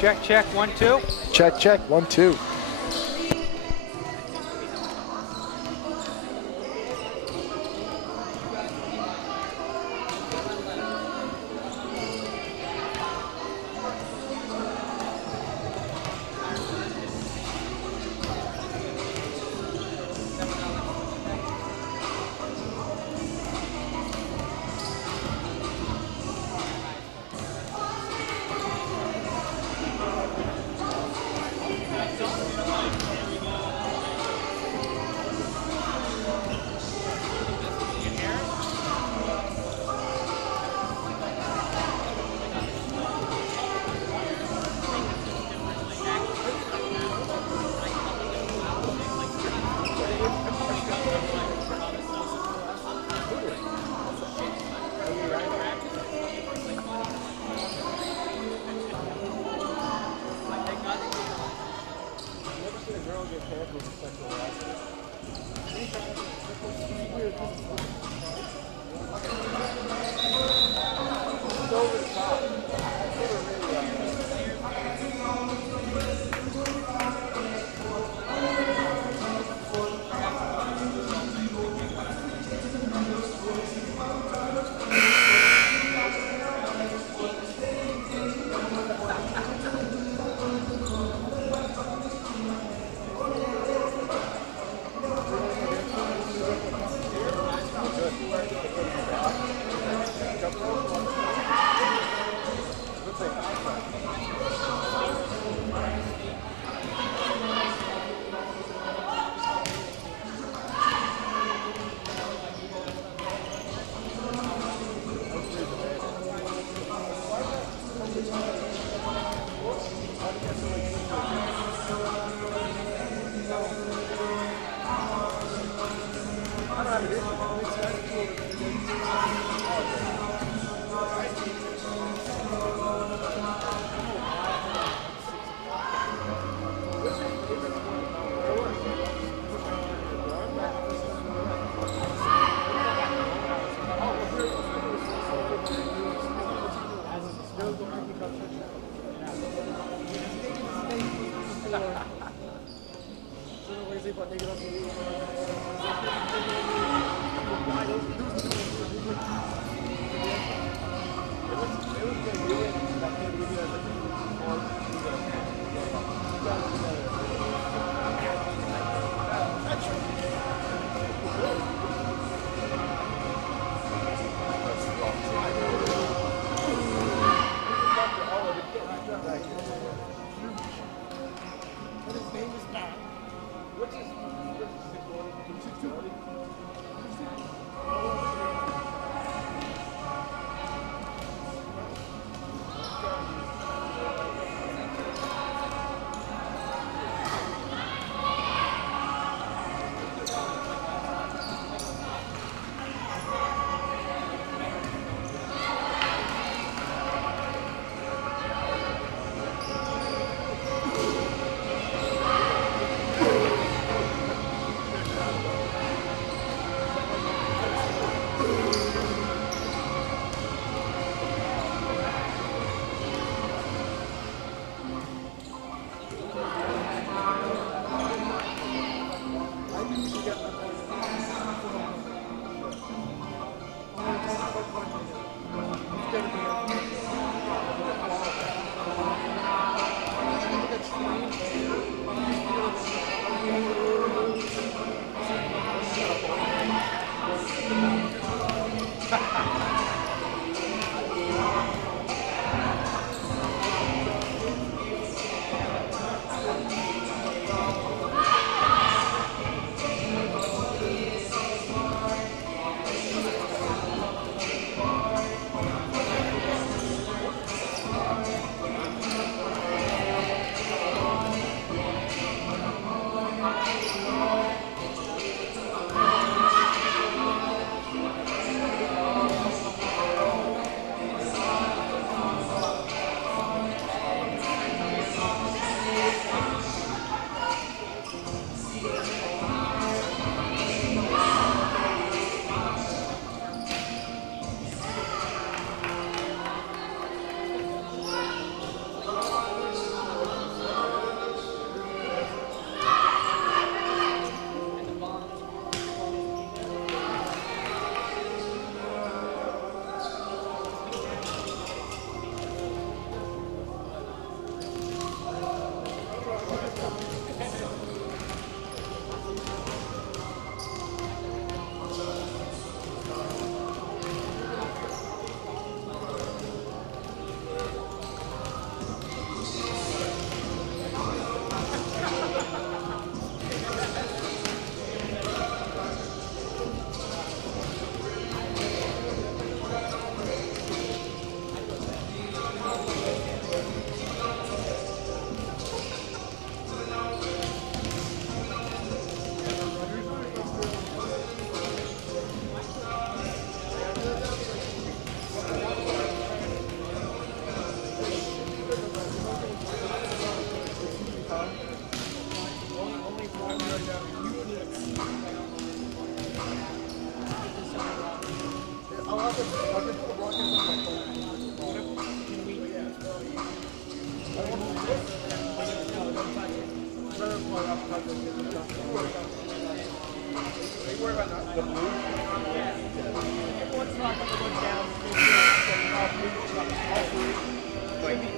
Check, check, 1, 2. Check, check, 1, 2.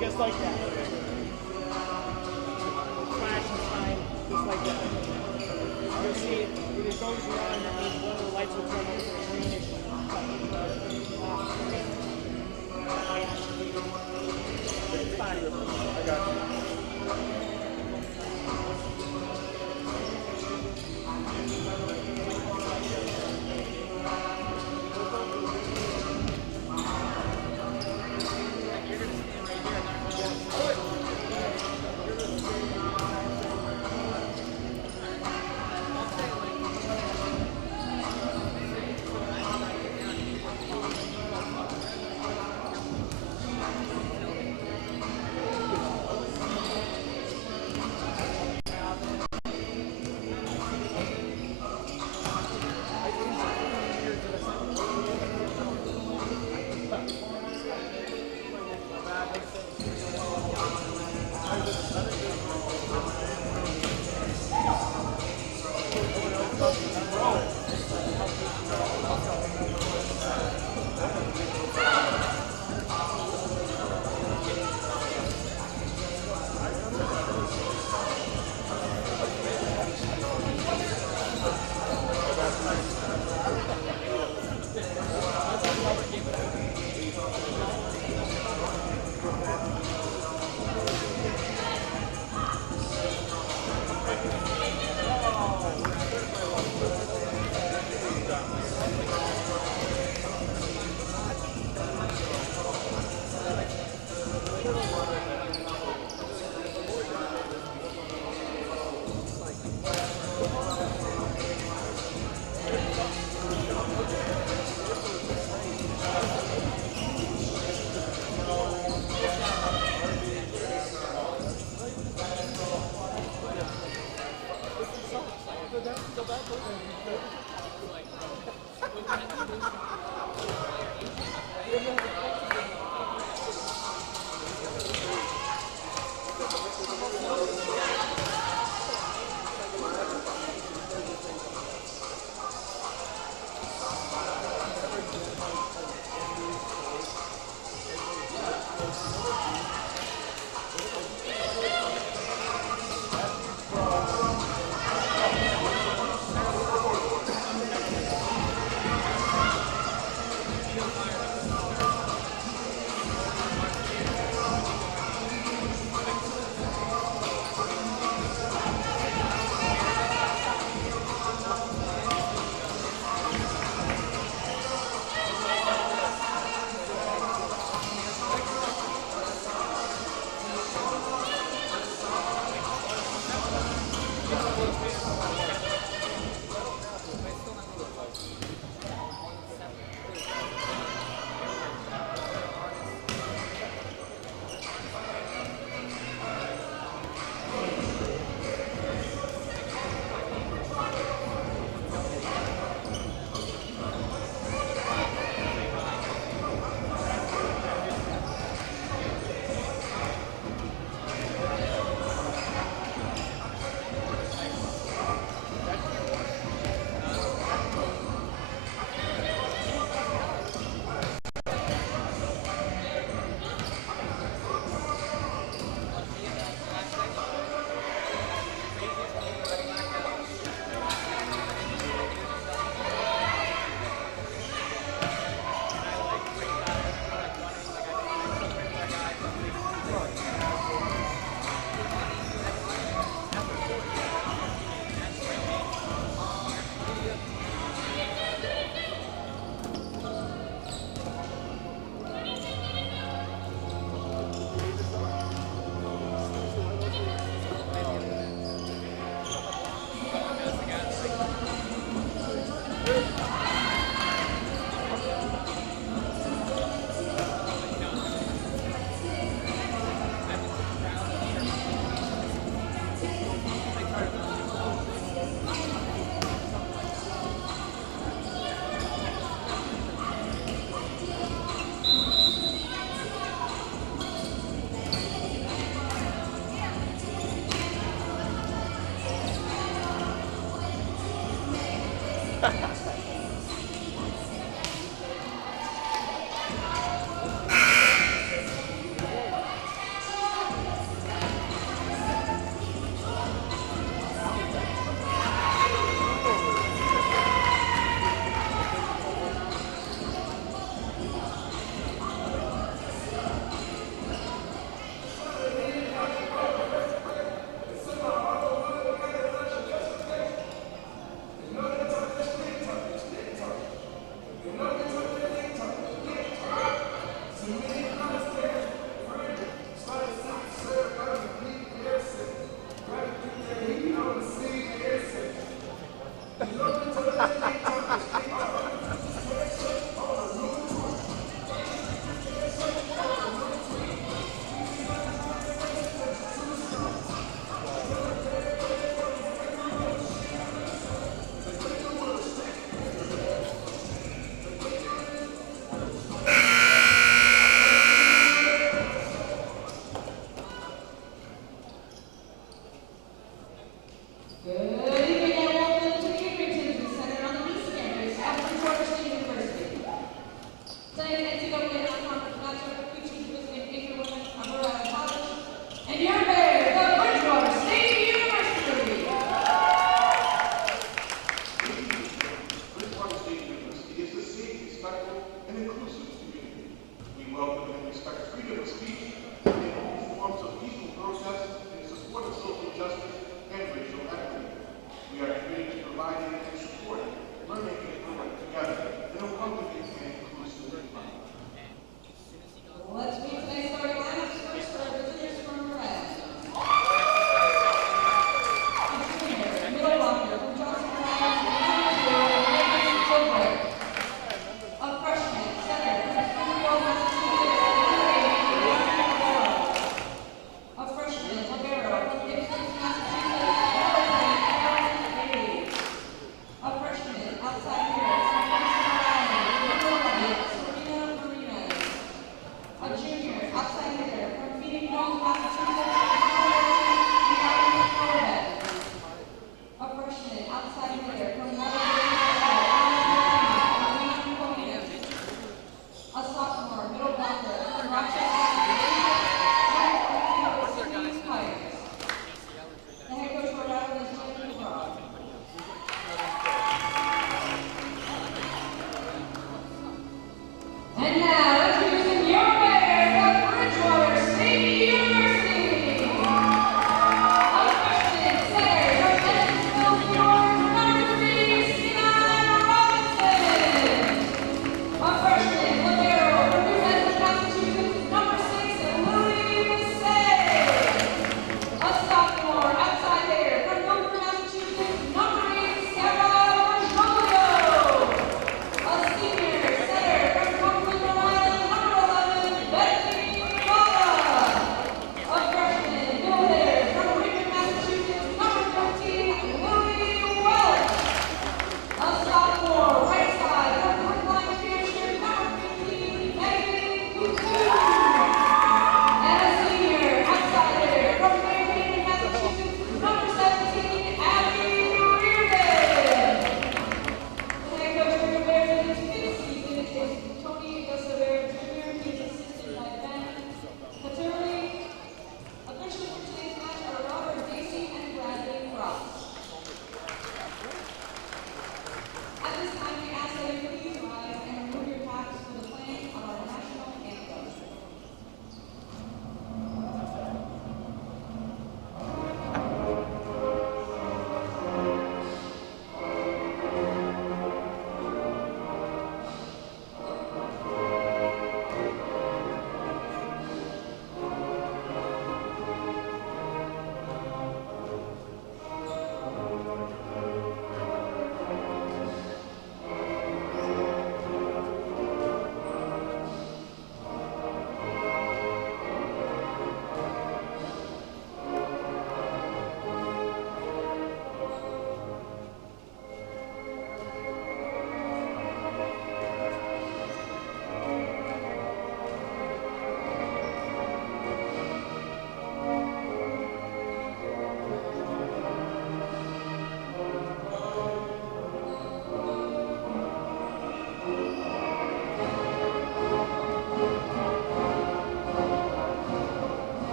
Just like that. Flash and time, just like that. You'll see it, when it goes around, that means one of the lights will turn over to the greenish. I got you.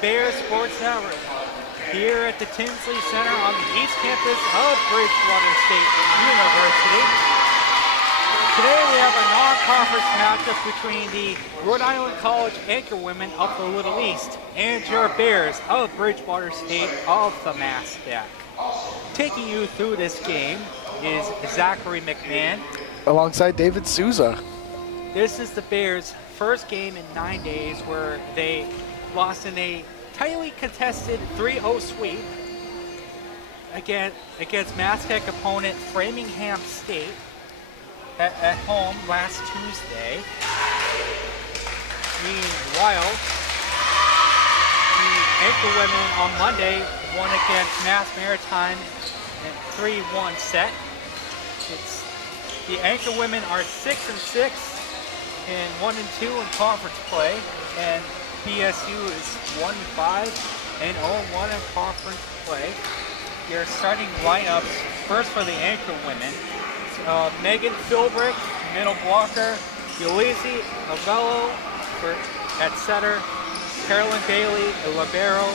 Bears Sports Network here at the Tinsley Center on the East Campus of Bridgewater State University. Today we have a non-conference matchup between the Rhode Island College Anchor Women of the Little East and your Bears of Bridgewater State of the Massac. Taking you through this game is Zachary McMahon. Alongside David Souza. This is the Bears' first game in 9 days where they lost in a tightly contested 3-0 sweep against Massac opponent Framingham State at home last Tuesday. Meanwhile, the Anchor Women on Monday won against Mass Maritime in 3-1 set. The Anchor Women are 6-6 and 1-2 in conference play, and BSU is 1-5 and 0-1 in conference play. Your starting lineups, first for the Anchor Women, Megan Philbrick, middle blocker, Ulysses Novello at setter, Carolyn Bailey, libero,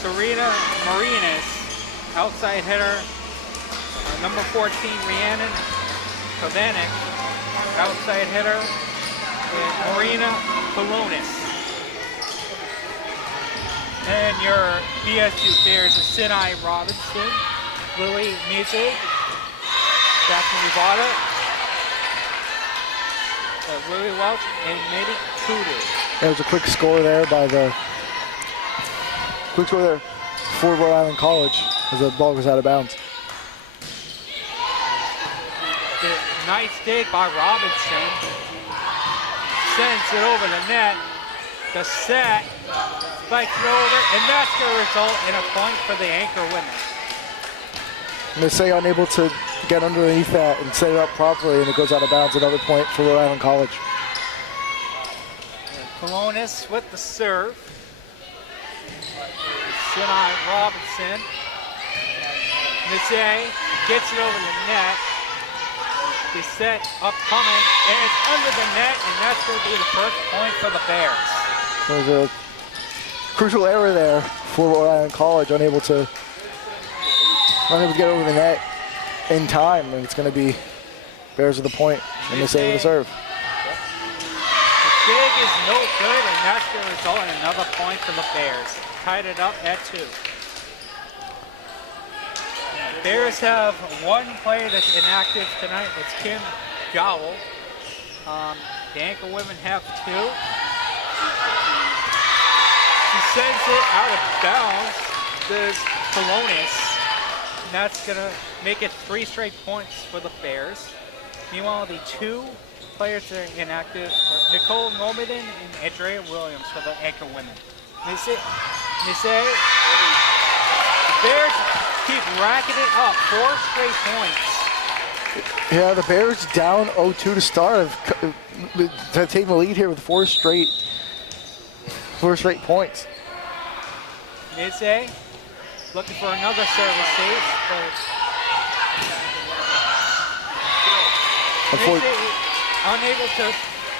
Serena Marinas, outside hitter, number 14, Rhiannon Kovanik, outside hitter, and Marina Polonis. And your BSU Bears are Sinai Robinson, Lily Mize, Daphne Nevada, Lily Welch, and Medi Kudu. There's a quick score there for Rhode Island College as the ball goes out of bounds. Nice dig by Robinson. Sends it over the net. The set spikes it over, and that's going to result in a point for the Anchor Women. Missy unable to get underneath that and set it up properly, and it goes out of bounds. Another point for Rhode Island College. Polonis with the serve. Sinai Robinson. Missy gets it over the net. The set upcoming, and it's under the net, and that's going to be the first point for the Bears. There's a crucial error there for Rhode Island College, unable to get over the net in time, and it's going to be Bears with the point, and they save the serve. The dig is no good, and that's going to result in another point for the Bears. Tied it up at 2. Bears have one player that's inactive tonight. It's Kim Gowell. The Anchor Women have 2. She sends it out of bounds. There's Polonis. And that's going to make it 3 straight points for the Bears. Meanwhile, the 2 players that are inactive are Nicole Normaden and Andrea Williams for the Anchor Women. Missy. The Bears keep racking it up, 4 straight points. Yeah, the Bears down 0-2 to start. Have taken the lead here with 4 straight points. Missy looking for another service save, but Missy unable to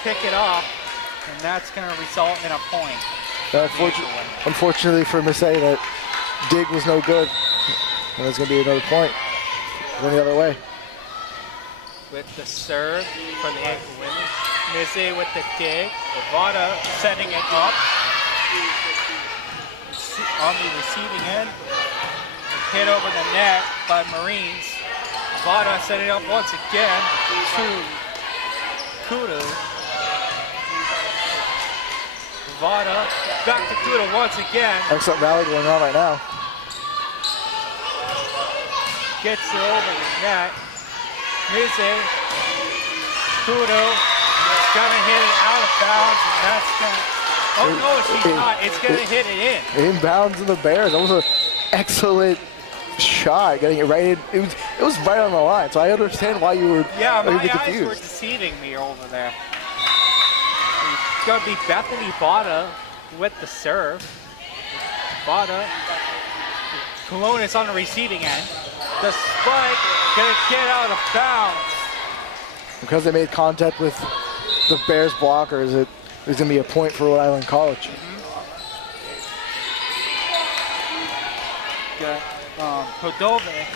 pick it up, and that's going to result in a point. Unfortunately for Missy, that dig was no good. And it's going to be another point. Going the other way. With the serve for the Anchor Women. Missy with the dig. Ivada setting it up. On the receiving end. Hit over the net by Marines. Ivada setting up once again to Kudu. Ivada back to Kudu once again. Excellent rally going on right now. Gets it over the net. Missy. Kudu is going to hit it out of bounds, and that's going to... Oh, no, she's not. It's going to hit it in. Inbounds of the Bears. That was an excellent shot, getting it right in. It was right on the line, so I understand why you were confused. Eyes were deceiving me over there. It's going to be Bethany Vada with the serve. Vada. Polonis on the receiving end. The spike going to get out of bounds. Because they made contact with the Bears blockers, it was going to be a point for Rhode Island College. got Hodovic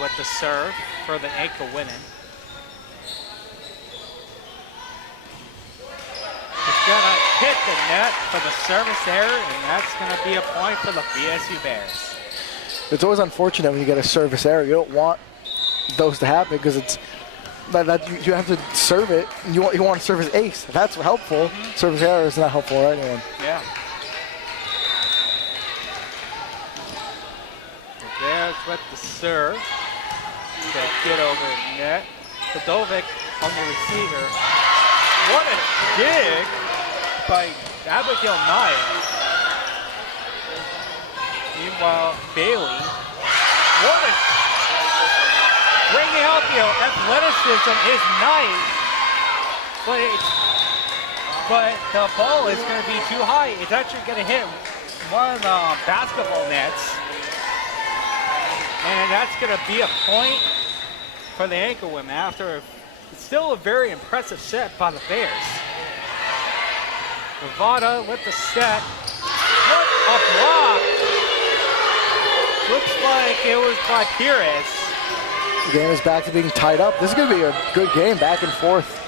with the serve for the ankle winning. He's gonna hit the net for the service error, and that's gonna be a point for the BSU Bears. It's always unfortunate when you get a service error. You don't want those to happen because it's that you have to serve it. And you want to service ace. That's helpful. Service error is not helpful for anyone. Yeah. The Bears with the serve. Gonna get over the net. Hodovic on the receiver. What a dig by Abigail Knight. Meanwhile, Bailey. What a bringing out the athleticism is nice, but the ball is going to be too high. It's actually going to hit one of the basketball nets, and that's going to be a point for the ankle women after still a very impressive set by the Bears. Nevada with the set. What a block! Looks like it was by Pires. The game is back to being tied up. This is going to be a good game, back and forth.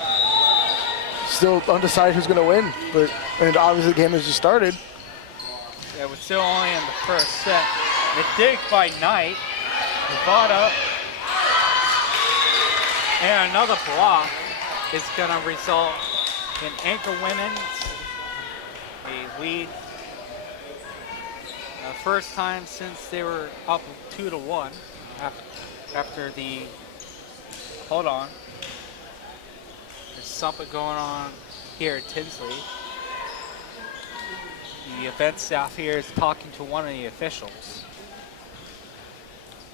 Still undecided who's going to win, and obviously the game has just started. Yeah, we're still only in the first set. The dig by Knight. Nevada. And another block is going to result in ankle women's a lead. First time since they were up 2-1 after the, hold on. There's something going on here at Tinsley. The event staff here is talking to one of the officials.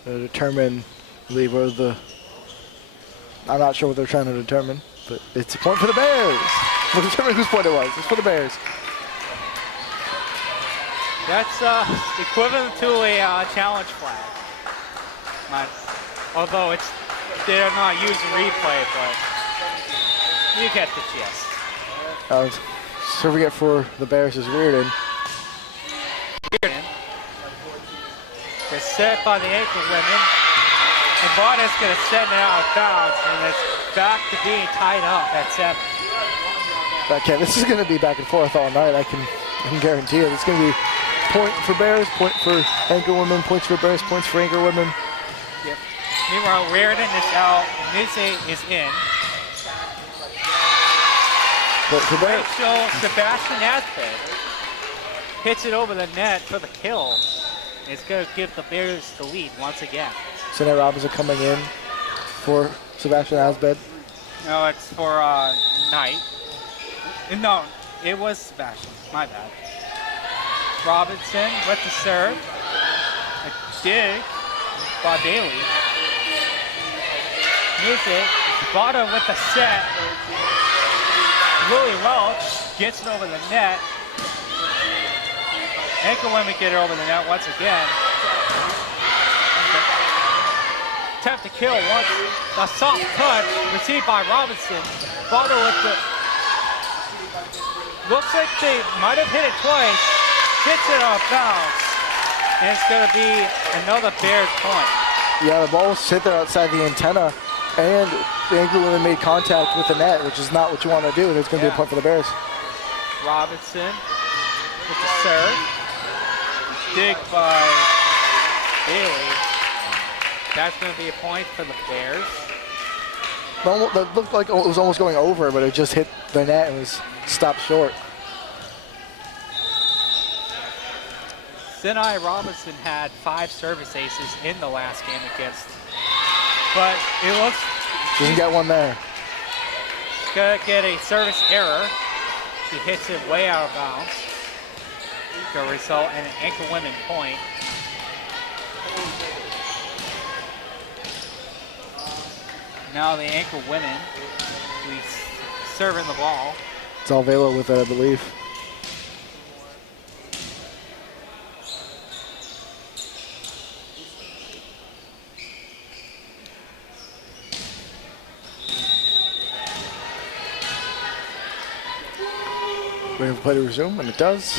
To determine, I believe, I'm not sure what they're trying to determine, but it's a point for the Bears. We'll determine whose point it was. It's for the Bears. That's equivalent to a challenge flag. Although they're not using replay, but you get the gist. Serving it for the Bears is Reardon. They're set by the ankle women. And Vaughn is going to send it out of bounds, and it's back to being tied up at 7. This is going to be back and forth all night. I can guarantee it. It's going to be point for Bears, point for ankle women, points for Bears, points for ankle women. Yep. Meanwhile, Reardon is out. Nize is in. But for Bears, Sebastian Aspen hits it over the net for the kill. It's going to give the Bears the lead once again. So now Robinson coming in for Sebastian Asbed. No, it's for Knight. No, it was Sebastian. My bad. Robinson with the serve. A dig by Bailey. Music. Bottom with the set. Lily Welch gets it over the net. Ankle women get it over the net once again. Attempt to kill once. A soft touch received by Robinson. Bottom with the. Looks like they might have hit it twice. Hits it off bounds. And it's going to be another Bears point. Yeah, the ball was hit there outside the antenna, and the ankle women made contact with the net, which is not what you want to do. It's going to be a point for the Bears. Robinson with the serve. Dig by Bailey. That's going to be a point for the Bears. That looked like it was almost going over, but it just hit the net and was stopped short. Sinai Robinson had 5 service aces in the last game against, but it looks... Doesn't get one there. She's going to get a service error. She hits it way out of bounds. Going to result in an ankle women point. Now the ankle women, we serving the ball. It's Alvelo with it, I believe. Waiting for play to resume, and it does.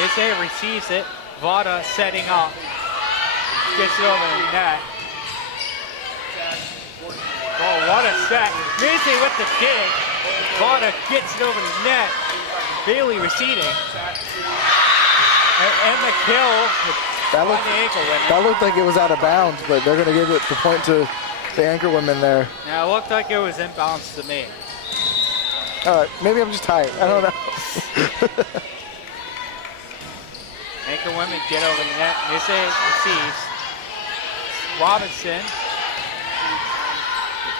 Nize receives it. Vada setting up. Gets it over the net. Oh, what a set. Mize with the dig. Vada gets it over the net. Bailey receding. And the kill by the ankle women. That looked like it was out of bounds, but they're going to give it the point to the anchor women there. Yeah, it looked like it was inbounds to me. Maybe I'm just tired. I don't know. Anchor women get over the net. Mize receives. Robinson.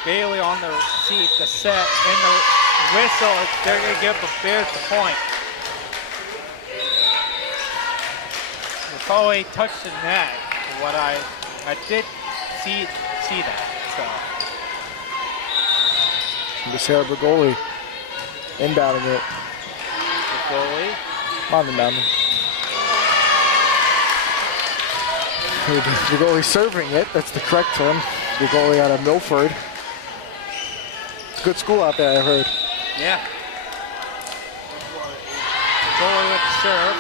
Bailey on the receive, the set, and the whistle. They're going to give the Bears the point. They probably touched the net. What I did see that. So. Sarah Bergoli inbounding it. Bergoli. On the mountain. Bergoli serving it. That's the correct term. Bergoli out of Milford. Good school out there, I heard. Yeah. Bergoli with the serve.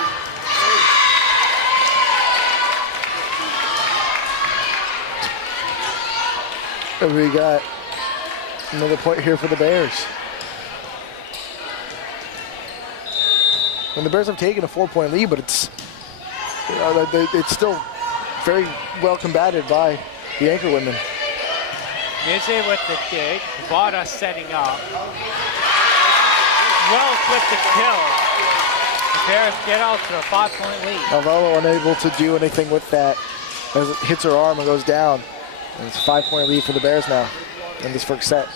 And we got another point here for the Bears. And the Bears have taken a 4-point lead, but it's it's still very well combated by the anchor women. Mize with the dig. Vada setting up. Welch with the kill. The Bears get out to a 5-point lead. Alvaro unable to do anything with that as it hits her arm and goes down. And it's a 5-point lead for the Bears now in this first set.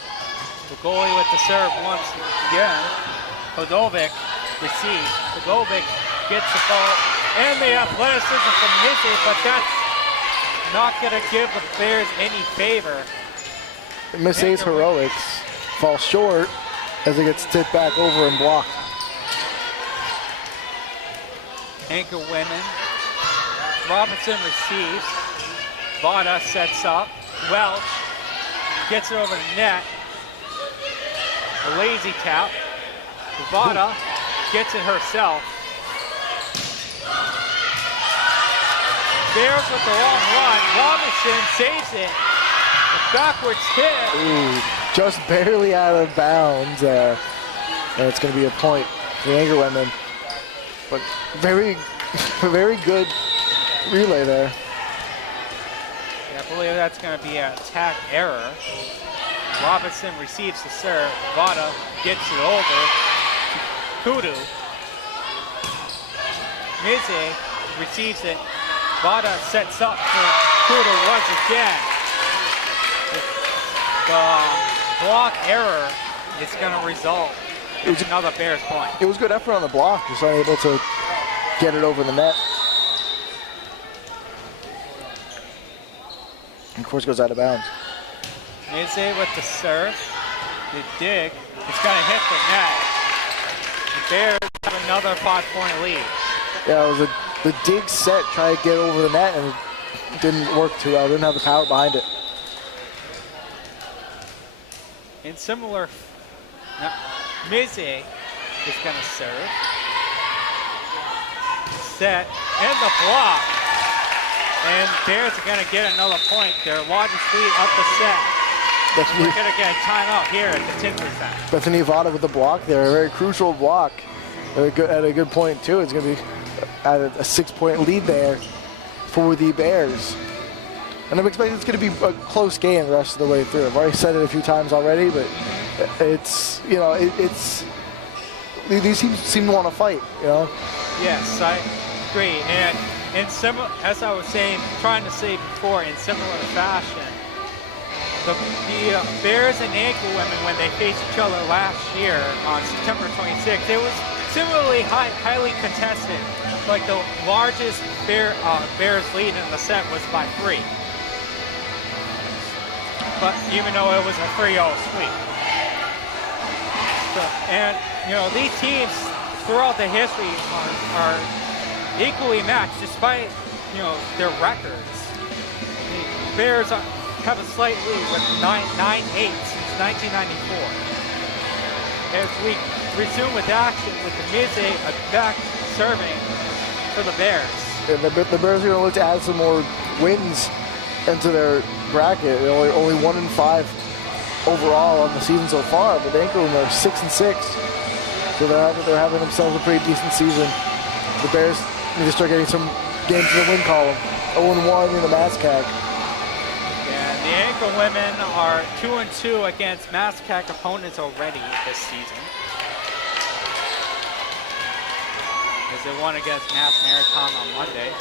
Bergoli with the serve once again. Hodovic receives. Hodovic gets the ball and the athleticism from Mize, but that's not going to give the Bears any favor. Mize's heroics fall short as it gets tipped back over and blocked. Anchor women. Robinson receives. Vada sets up. Welch gets it over the net. A lazy tap. Vada gets it herself. Bears with the long run. Robinson saves it. A backwards hit. Ooh, just barely out of bounds. And it's going to be a point for the anchor women. But very, very good relay there. Yeah, I believe that's going to be an attack error. Robinson receives the serve. Vada gets it over. Kudu. Mize receives it. Vada sets up for Kudu once again. The block error is going to result in another Bears point. It was good effort on the block, just unable to get it over the net. And of course, goes out of bounds. Mize with the serve. The dig. It's going to hit the net. The Bears have another 5-point lead. Yeah, it was the dig set, try to get over the net, and it didn't work too well. Didn't have the power behind it. In similar, Mize is going to serve. Set and the block. And Bears are going to get another point. Their largest lead up the set. We're going to get a timeout here at the 10%. Bethany Vada with the block there, a very crucial block. At a good point too. It's going to be at a 6-point lead there for the Bears. And I'm expecting it's going to be a close game the rest of the way through. I've already said it a few times already, but it's, you know, it's these teams seem to want to fight, you know? Yes, I agree. And in similar, as I was trying to say before, in similar fashion, the Bears and Anchor women, when they faced each other last year on September 26th, it was similarly highly contested. Like the largest Bears lead in the set was by 3. But even though it was a 3-0 sweep. So, and, you know, these teams throughout the history are equally matched despite, you know, their records. The Bears have a slight lead with 9-8 since 1994. As we resume with action with the Mize back serving for the Bears. And the Bears are going to look to add some more wins into their bracket. They're only 1-5 overall on the season so far, but the Anchor Women are 6-6. So they're having themselves a pretty decent season. The Bears need to start getting some games in the win column. 0-1 in the MASCAC. Yeah, the Anchor Women are 2-2 against MASCAC opponents already this season, as they won against Mass Maritime on Monday.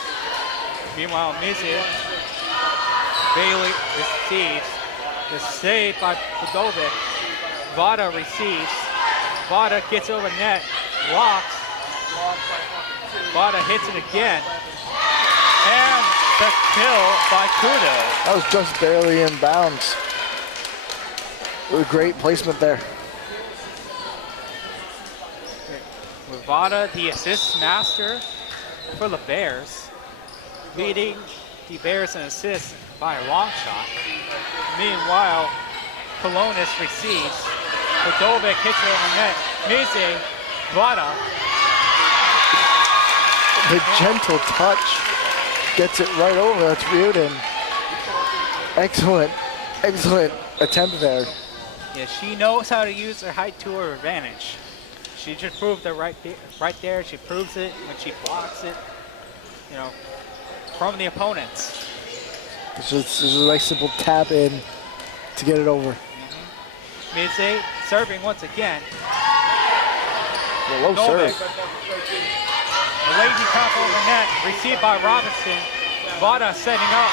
Meanwhile, Bailey receives the save by Podovic. Vada receives. Vada gets over net, blocks. Vada hits it again. And the kill by Kudo. That was just barely in bounds. A great placement there. With Vada, the assist master for the Bears, leading the Bears in assists by a long shot. Meanwhile, Colonis receives. Podovic hits it on net. Mize, Vada. The gentle touch gets it right over. That's Rhode. Excellent attempt there. Yeah, she knows how to use her height to her advantage. She just proved it right there. She proves it when she blocks it, from the opponents. It's just a nice simple tap in to get it over. Mize serving once again. Low serve. A lazy pop over net, received by Robinson. Vada setting up.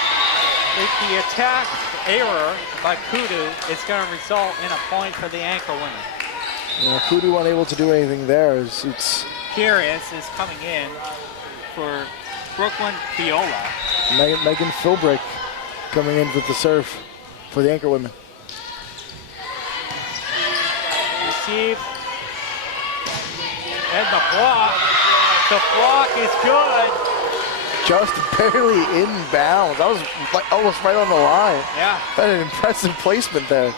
The attack error by Kudu is going to result in a point for the Anchor Women. Yeah, Kudu unable to do anything there. It's Kyrgios is coming in for Brooklyn Viola. Megan Philbrick coming in with the serve for the Anchor Women. Receive. And the block. The block is good. Just barely in bounds. That was almost right on the line. Yeah. That's an impressive placement there.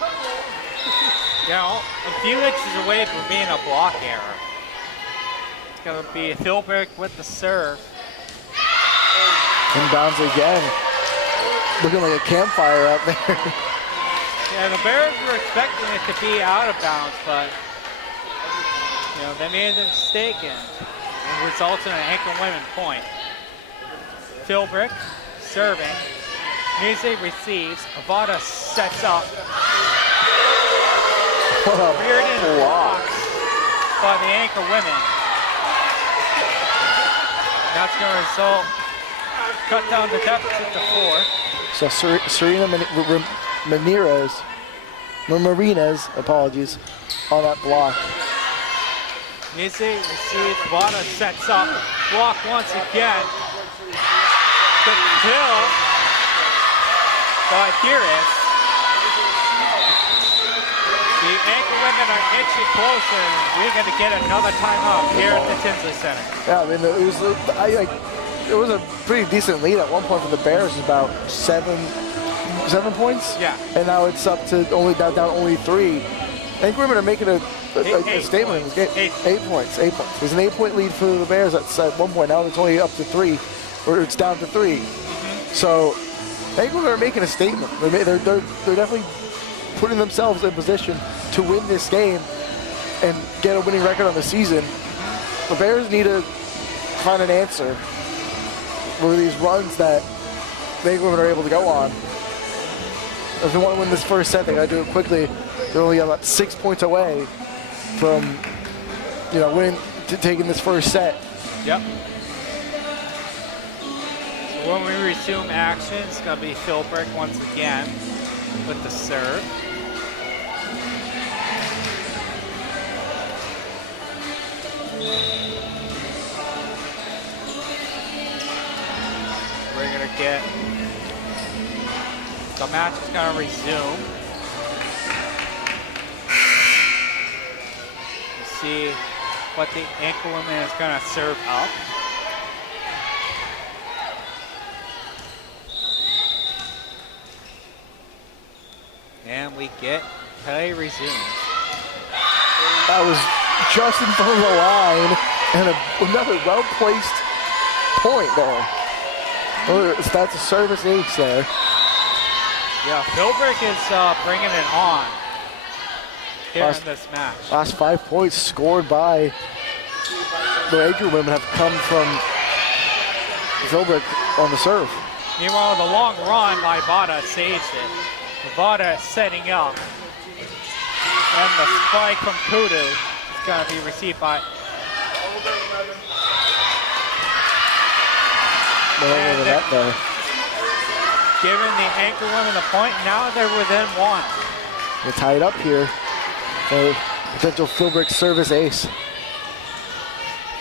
A few inches away from being a block error. It's going to be Philbrick with the serve. Inbounds again. Looking like a campfire out there. Yeah, the Bears were expecting it to be out of bounds, but they made a mistake and it resulted in an Anchor Women point. Philbrick serving. Mize receives. Avada sets up. What a Reardon block by the Anchor Women. That's going to result, cut down the deficit to 4. So Serena Marinas, apologies, on that block. Mize receives. Vada sets up. Block once again. The kill by Kyrgios. The Anchor Women are inching closer. We're going to get another timeout here at the Tinsley Center. Yeah, I mean, it was a pretty decent lead at one point for the Bears, about 7 points. Yeah. And now it's up to down only 3. I think women are making a statement. Eight points. There's an 8-point lead for the Bears at one point. Now it's only up to 3, or it's down to 3. So I think women are making a statement. They're definitely putting themselves in position to win this game and get a winning record on the season. The Bears need to find an answer for these runs that the women are able to go on. If they want to win this first set, they got to do it quickly. They're only about 6 points away from, winning, taking this first set. Yep. So when we resume action, it's going to be Philbrick once again with the serve. We're going to get, the match is going to resume. See what the Anchor Woman is going to serve up. And we get play resumed. That was just in front of the line, and another well-placed point there. Well, that's a service ace there. Yeah, Philbrick is bringing it on here in this match. Last 5 points scored by the Anchor women have come from Philbrick on the serve. Meanwhile, the long run by Vada saves it. Vada setting up. And the spike from Kudu is going to be received by... Giving the Anchor women the point. Now they're within 1. They tie it up here. So potential Philbrick service ace.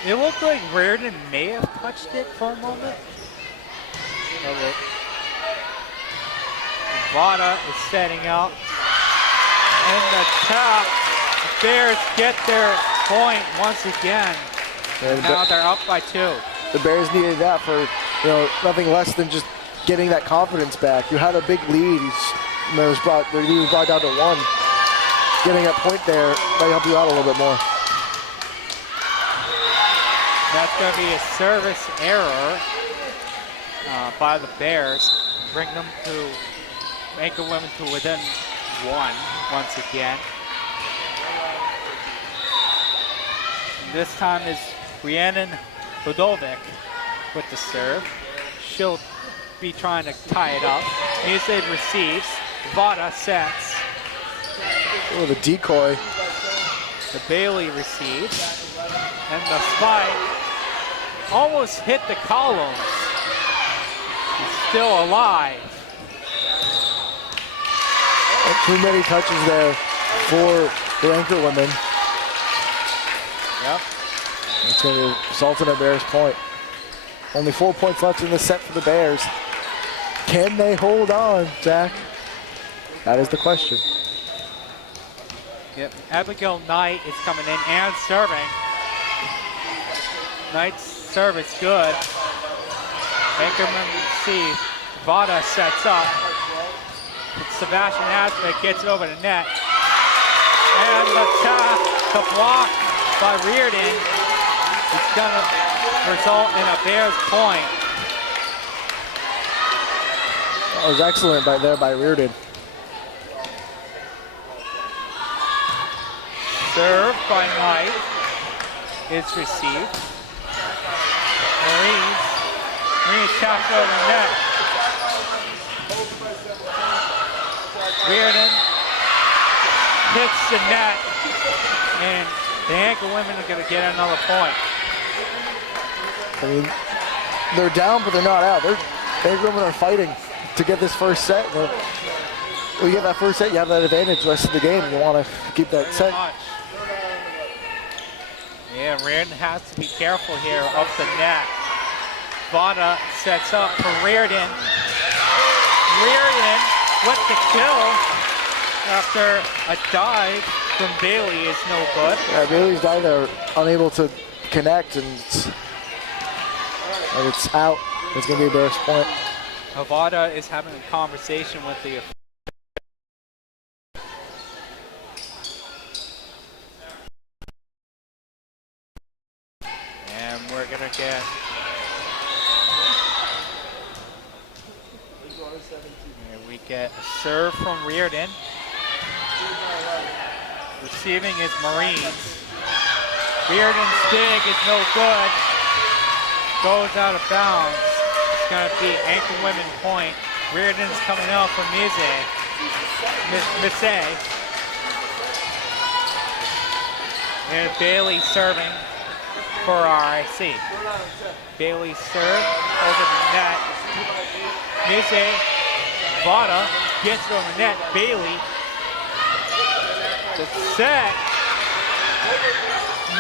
It looked like Reardon may have touched it for a moment. Vada is setting up. In the top, the Bears get their point once again. Now they're up by 2. The Bears needed that for nothing less than just getting that confidence back. You had a big lead. It was brought down to 1. Getting a point there might help you out a little bit more. That's going to be a service error by the Bears. Bring them to Anchor women to within 1 once again. This time is Rhiannon Budovic with the serve. She'll be trying to tie it up. Muse receives. Vada sets. Oh, the decoy. The Bailey receives. And the spike almost hit the columns. He's still alive. Too many touches there for the Anchor women. Yep. It's going to result in a Bears point. Only 4 points left in the set for the Bears. Can they hold on, Zach? That is the question. Yep. Abigail Knight is coming in and serving. Knight's serve is good. Anchorman receives. Vada sets up. Sebastian Aspen gets it over the net. And the tap, the block by Reardon is going to result in a Bears point. That was excellent by Reardon. Serve by Knight is received. Marines tapped over the net. Reardon hits the net, and the Anchor women are going to get another point. I mean, they're down, but they're not out. The Anchor women are fighting to get this first set. When you get that first set, you have that advantage the rest of the game. You want to keep that set. Yeah, Reardon has to be careful here up the net. Vada sets up for Reardon. Reardon with the kill after a dive from Bailey is no good. Yeah, Bailey's dive there, unable to connect, and it's out. It's going to be a Bears point. Vada is having a conversation with the we're going to get we get a serve from Reardon. Receiving is Marines. Reardon's dig is no good. Goes out of bounds. It's going to be Anchor women point. Reardon's coming out from Mise. And Bailey serving for RIC. Bailey serve over the net. Mise, Vada gets it over the net. Bailey, the set,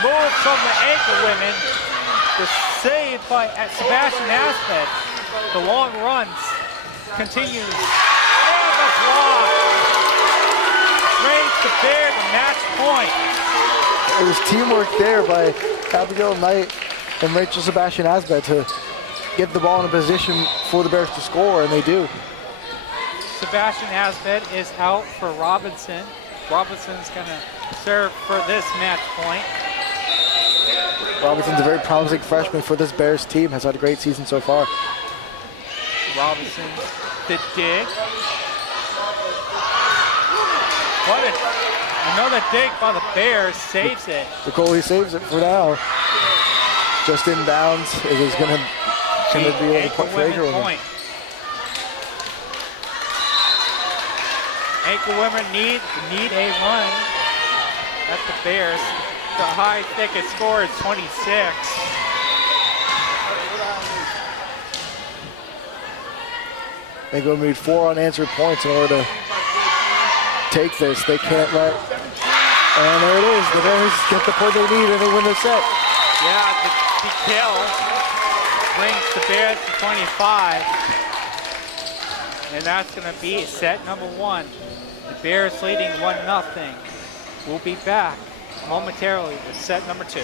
move from the Anchor women. The save by Sebastian Aspet. The long runs continues. And the block brings the Bear to match point. It was teamwork there by Abigail Knight and Rachel Sebastian Asbet to get the ball in a position for the Bears to score, and they do. Sebastian Asbet is out for Robinson. Robinson's going to serve for this match point. Robinson's a very promising freshman for this Bears team, has had a great season so far. Robinson, the dig. Another dig by the Bears, saves it. The goalie saves it for now. Just inbounds. It is going to be a point for Anchor Women. Anchor Women need a run at the Bears. The high ticket score is 26. Anchor Women need 4 unanswered points in order to take this. They can't let. And there it is. The Bears get the point they need and they win the set. Yeah, the kill brings the Bears to 25. And that's going to be set number 1. The Bears leading 1-0. We'll be back momentarily with set number 2.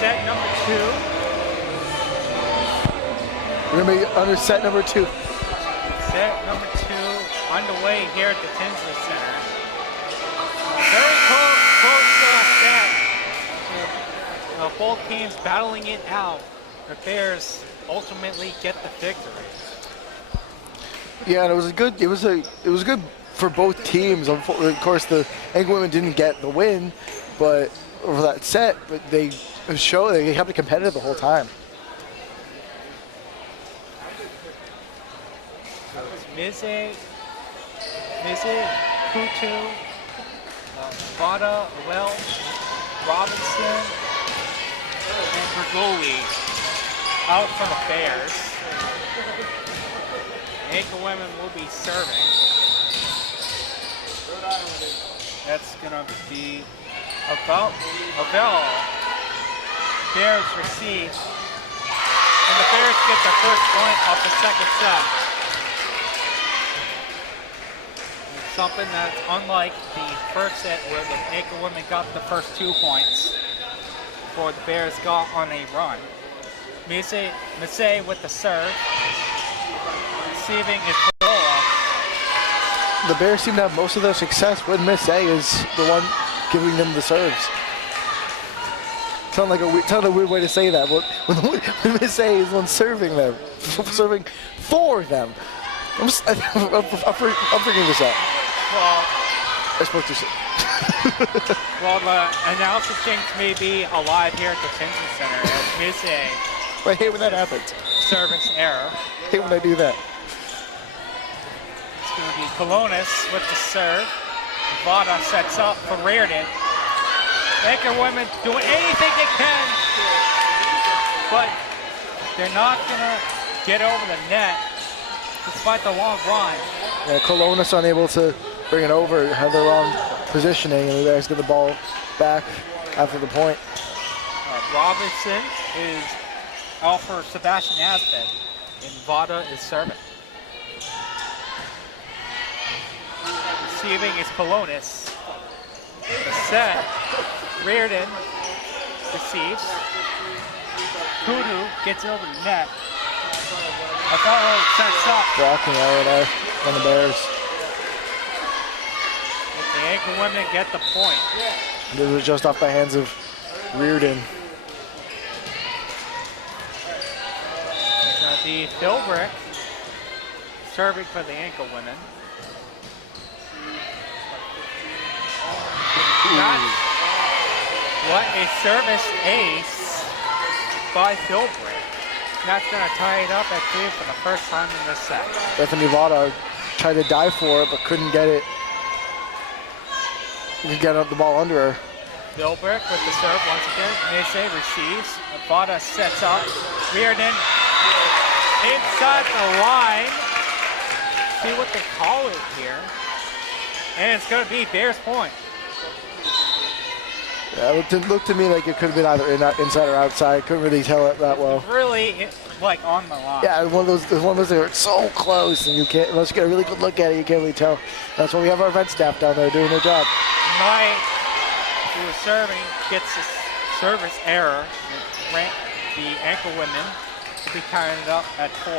Set number 2. We're going to be under set number 2. Set number 2 underway here at the Tinsley Center. Very close set. Both teams battling it out. The Bears ultimately get the victory. Yeah, and it was good for both teams. Of course, the Anchor Women didn't get the win, but over that set, but they kept it competitive the whole time. So it's Mize, Kutu, Vada, Welch, Robinson, and Bergoli out for the Bears. Anchor Women will be serving. That's gonna be Avel. Bears receive, and the Bears get the first point off the second set. It's something that's unlike the first set where the Anchor Women got the first 2 points before the Bears got on a run. Massey with the serve. Receiving is Polola. The Bears seem to have most of their success when Miss A is the one giving them the serves. Sound like a weird way to say that, but when Miss A is the one serving them, serving for them. I'm figuring this out. Well, I spoke too soon. well, the announcer jinx may be alive here at the Tension Center as Miss A. I hate when that happens. Service error. I hate when I do that. It's going to be Colonis with the serve. Vada sets up for Reardon. Anchor women doing anything they can, but they're not going to get over the net despite the long run. Yeah, Colonis unable to bring it over, have the wrong positioning, and the Bears get the ball back after the point. Robinson is out for Sebastian Aspen, and Vada is serving. Receiving is Colonis. The set. Reardon receives. Kudu gets over the net. Apollo sets up. Blocking error there on the Bears. The Anchor women get the point. This was just off the hands of Reardon. It's going to be Philbrick serving for the Anchor women. That's what a service ace by Philbrick. That's going to tie it up at 3 for the first time in this set. Bethany Vada tried to dive for it, but couldn't get it. Couldn't get up the ball under her. Philbrick with the serve once again. Massey receives. Vada sets up. Reardon inside the line. See what they call it here. And it's going to be Bears point. Yeah, it looked to me like it could have been either inside or outside. Couldn't really tell it that well. Really, like on the line. Yeah, one of those that are so close, and you can't, unless you get a really good look at it, you can't really tell. That's why we have our event staff down there doing their job. Knight, who is serving, gets a service error. The Anchor women will be carrying it up at 4.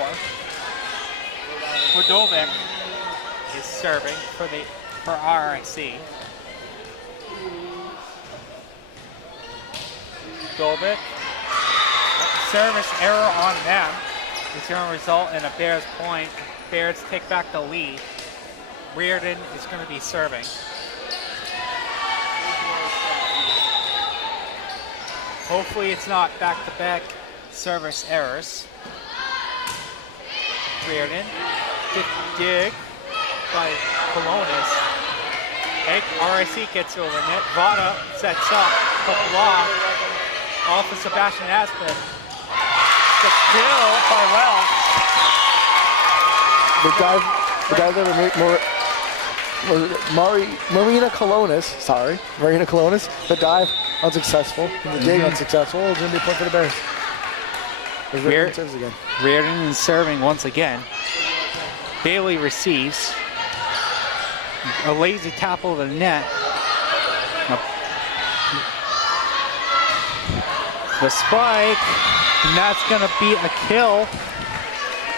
Wodovic is serving for RIC. Wodovic, service error on them is going to result in a Bears point. Bears take back the lead. Reardon is going to be serving. Hopefully it's not back-to-back service errors. Reardon, dig by Colonis. RIC gets over net. Vada sets up the block off of Sebastian Aspen. The kill by Welch. The guy that Marina Colonis, the dive unsuccessful, and the dig unsuccessful. It's going to be a point for the Bears. Reardon is serving once again. Bailey receives. A lazy tap over the net. The spike, and that's going to be a kill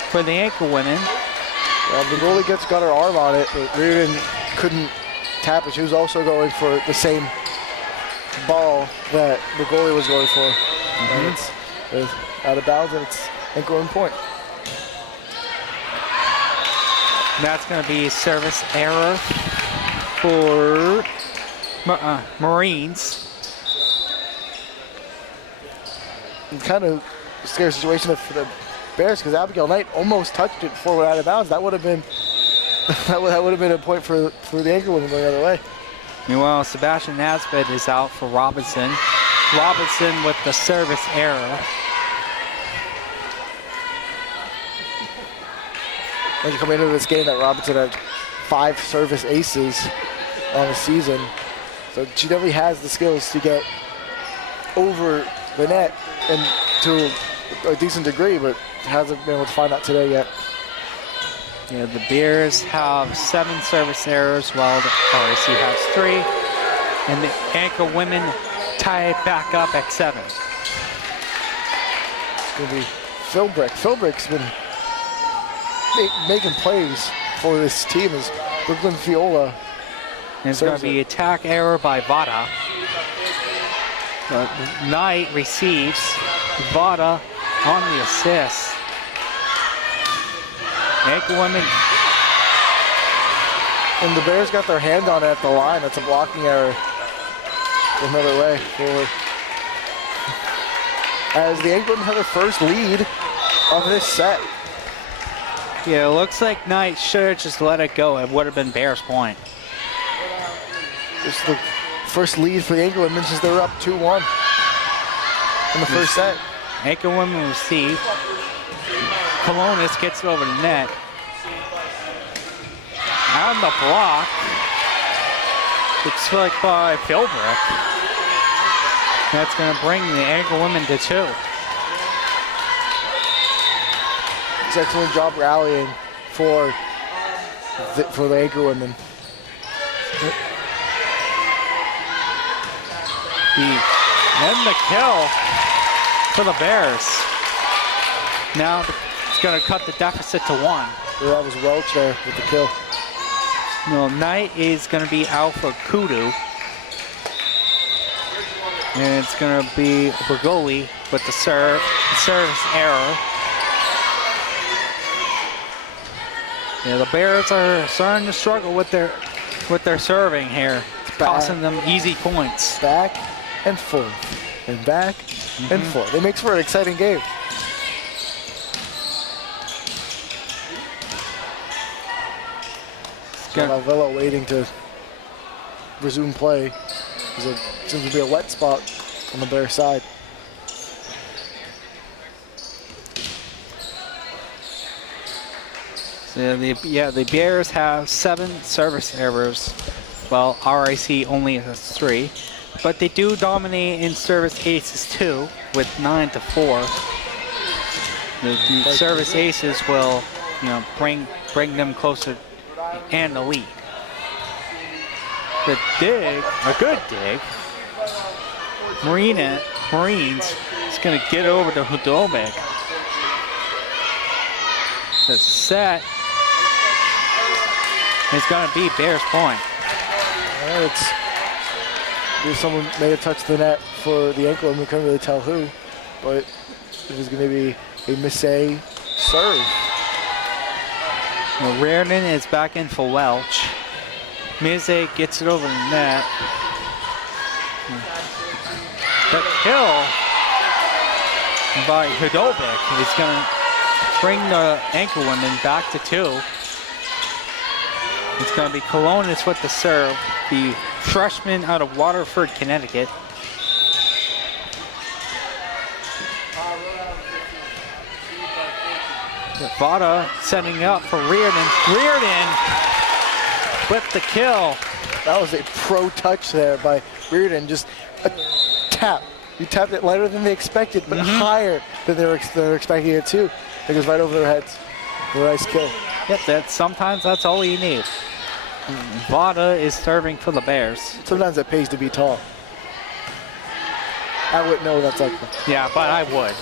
for the Anchor women. Well, the goalie got her arm on it, but Reardon couldn't tap it. She was also going for the same ball that the goalie was going for. And it's out of bounds, and it's Anchor women point. That's going to be a service error for Marines. Kind of scary situation for the Bears because Abigail Knight almost touched it before it went out of bounds. That would have been that would have been a point for the Anchor women going the other way. Meanwhile, Sebastian Nasbet is out for Robinson. Robinson with the service error. When you come into this game, that Robinson had 5 service aces on the season, so she definitely has the skills to get over the net and to a decent degree, but hasn't been able to find that today yet. Yeah, the Bears have 7 service errors while the RIC has 3, and the Anchor women tie it back up at 7. going to be Philbrick. Philbrick's been making plays for this team as Brooklyn Fiola. And it's going to be attack error by Vada. Knight receives. Vada on the assist. Anchor women. And the Bears got their hand on it at the line. That's a blocking error. Another way forward. As the Anchor women have their first lead of this set. Yeah, it looks like Knight should have just let it go. It would have been Bears' point. It's the first lead for the Anchor women since they were up 2-1 in the first set. Anchor women receive. Colonis gets it over the net. On the block. Looks like by Philbrick. That's going to bring the Anchor women to 2. It's an excellent job rallying for the Anchor women. And the kill for the Bears. Now it's going to cut the deficit to 1. Yeah, that was Welch there with the kill. No, Knight is going to be out for Kudu. And it's going to be Bergoli with the serve. The service error. Yeah, the Bears are starting to struggle with their serving here. It's costing them easy points. Back and forth. And back and forth. It makes for an exciting game. Villa waiting to resume play. There seems to be a wet spot on the Bears side. So the Bears have 7 service errors, while RIC only has 3. But they do dominate in service aces too, with 9-4. The service aces will, bring them closer and the lead. The dig, a good dig. Marines is going to get over to Hudovic. The set is going to be Bears' point. Someone may have touched the net for the ankle, and we couldn't really tell who, but it was going to be a Missé serve. Well, Reardon is back in for Welch. Missé gets it over the net. The kill by Hudovic is going to bring the ankle women back to 2. It's going to be Colonis with the serve, the freshman out of Waterford, Connecticut. Vada setting up for Reardon. Reardon with the kill. That was a pro touch there by Reardon. Just a tap. You tapped it lighter than they expected, but higher than they were expecting it to. It goes right over their heads. A nice kill. Yep, sometimes that's all you need. Vada is serving for the Bears. Sometimes it pays to be tall. I wouldn't know what that's like. Yeah, but I would.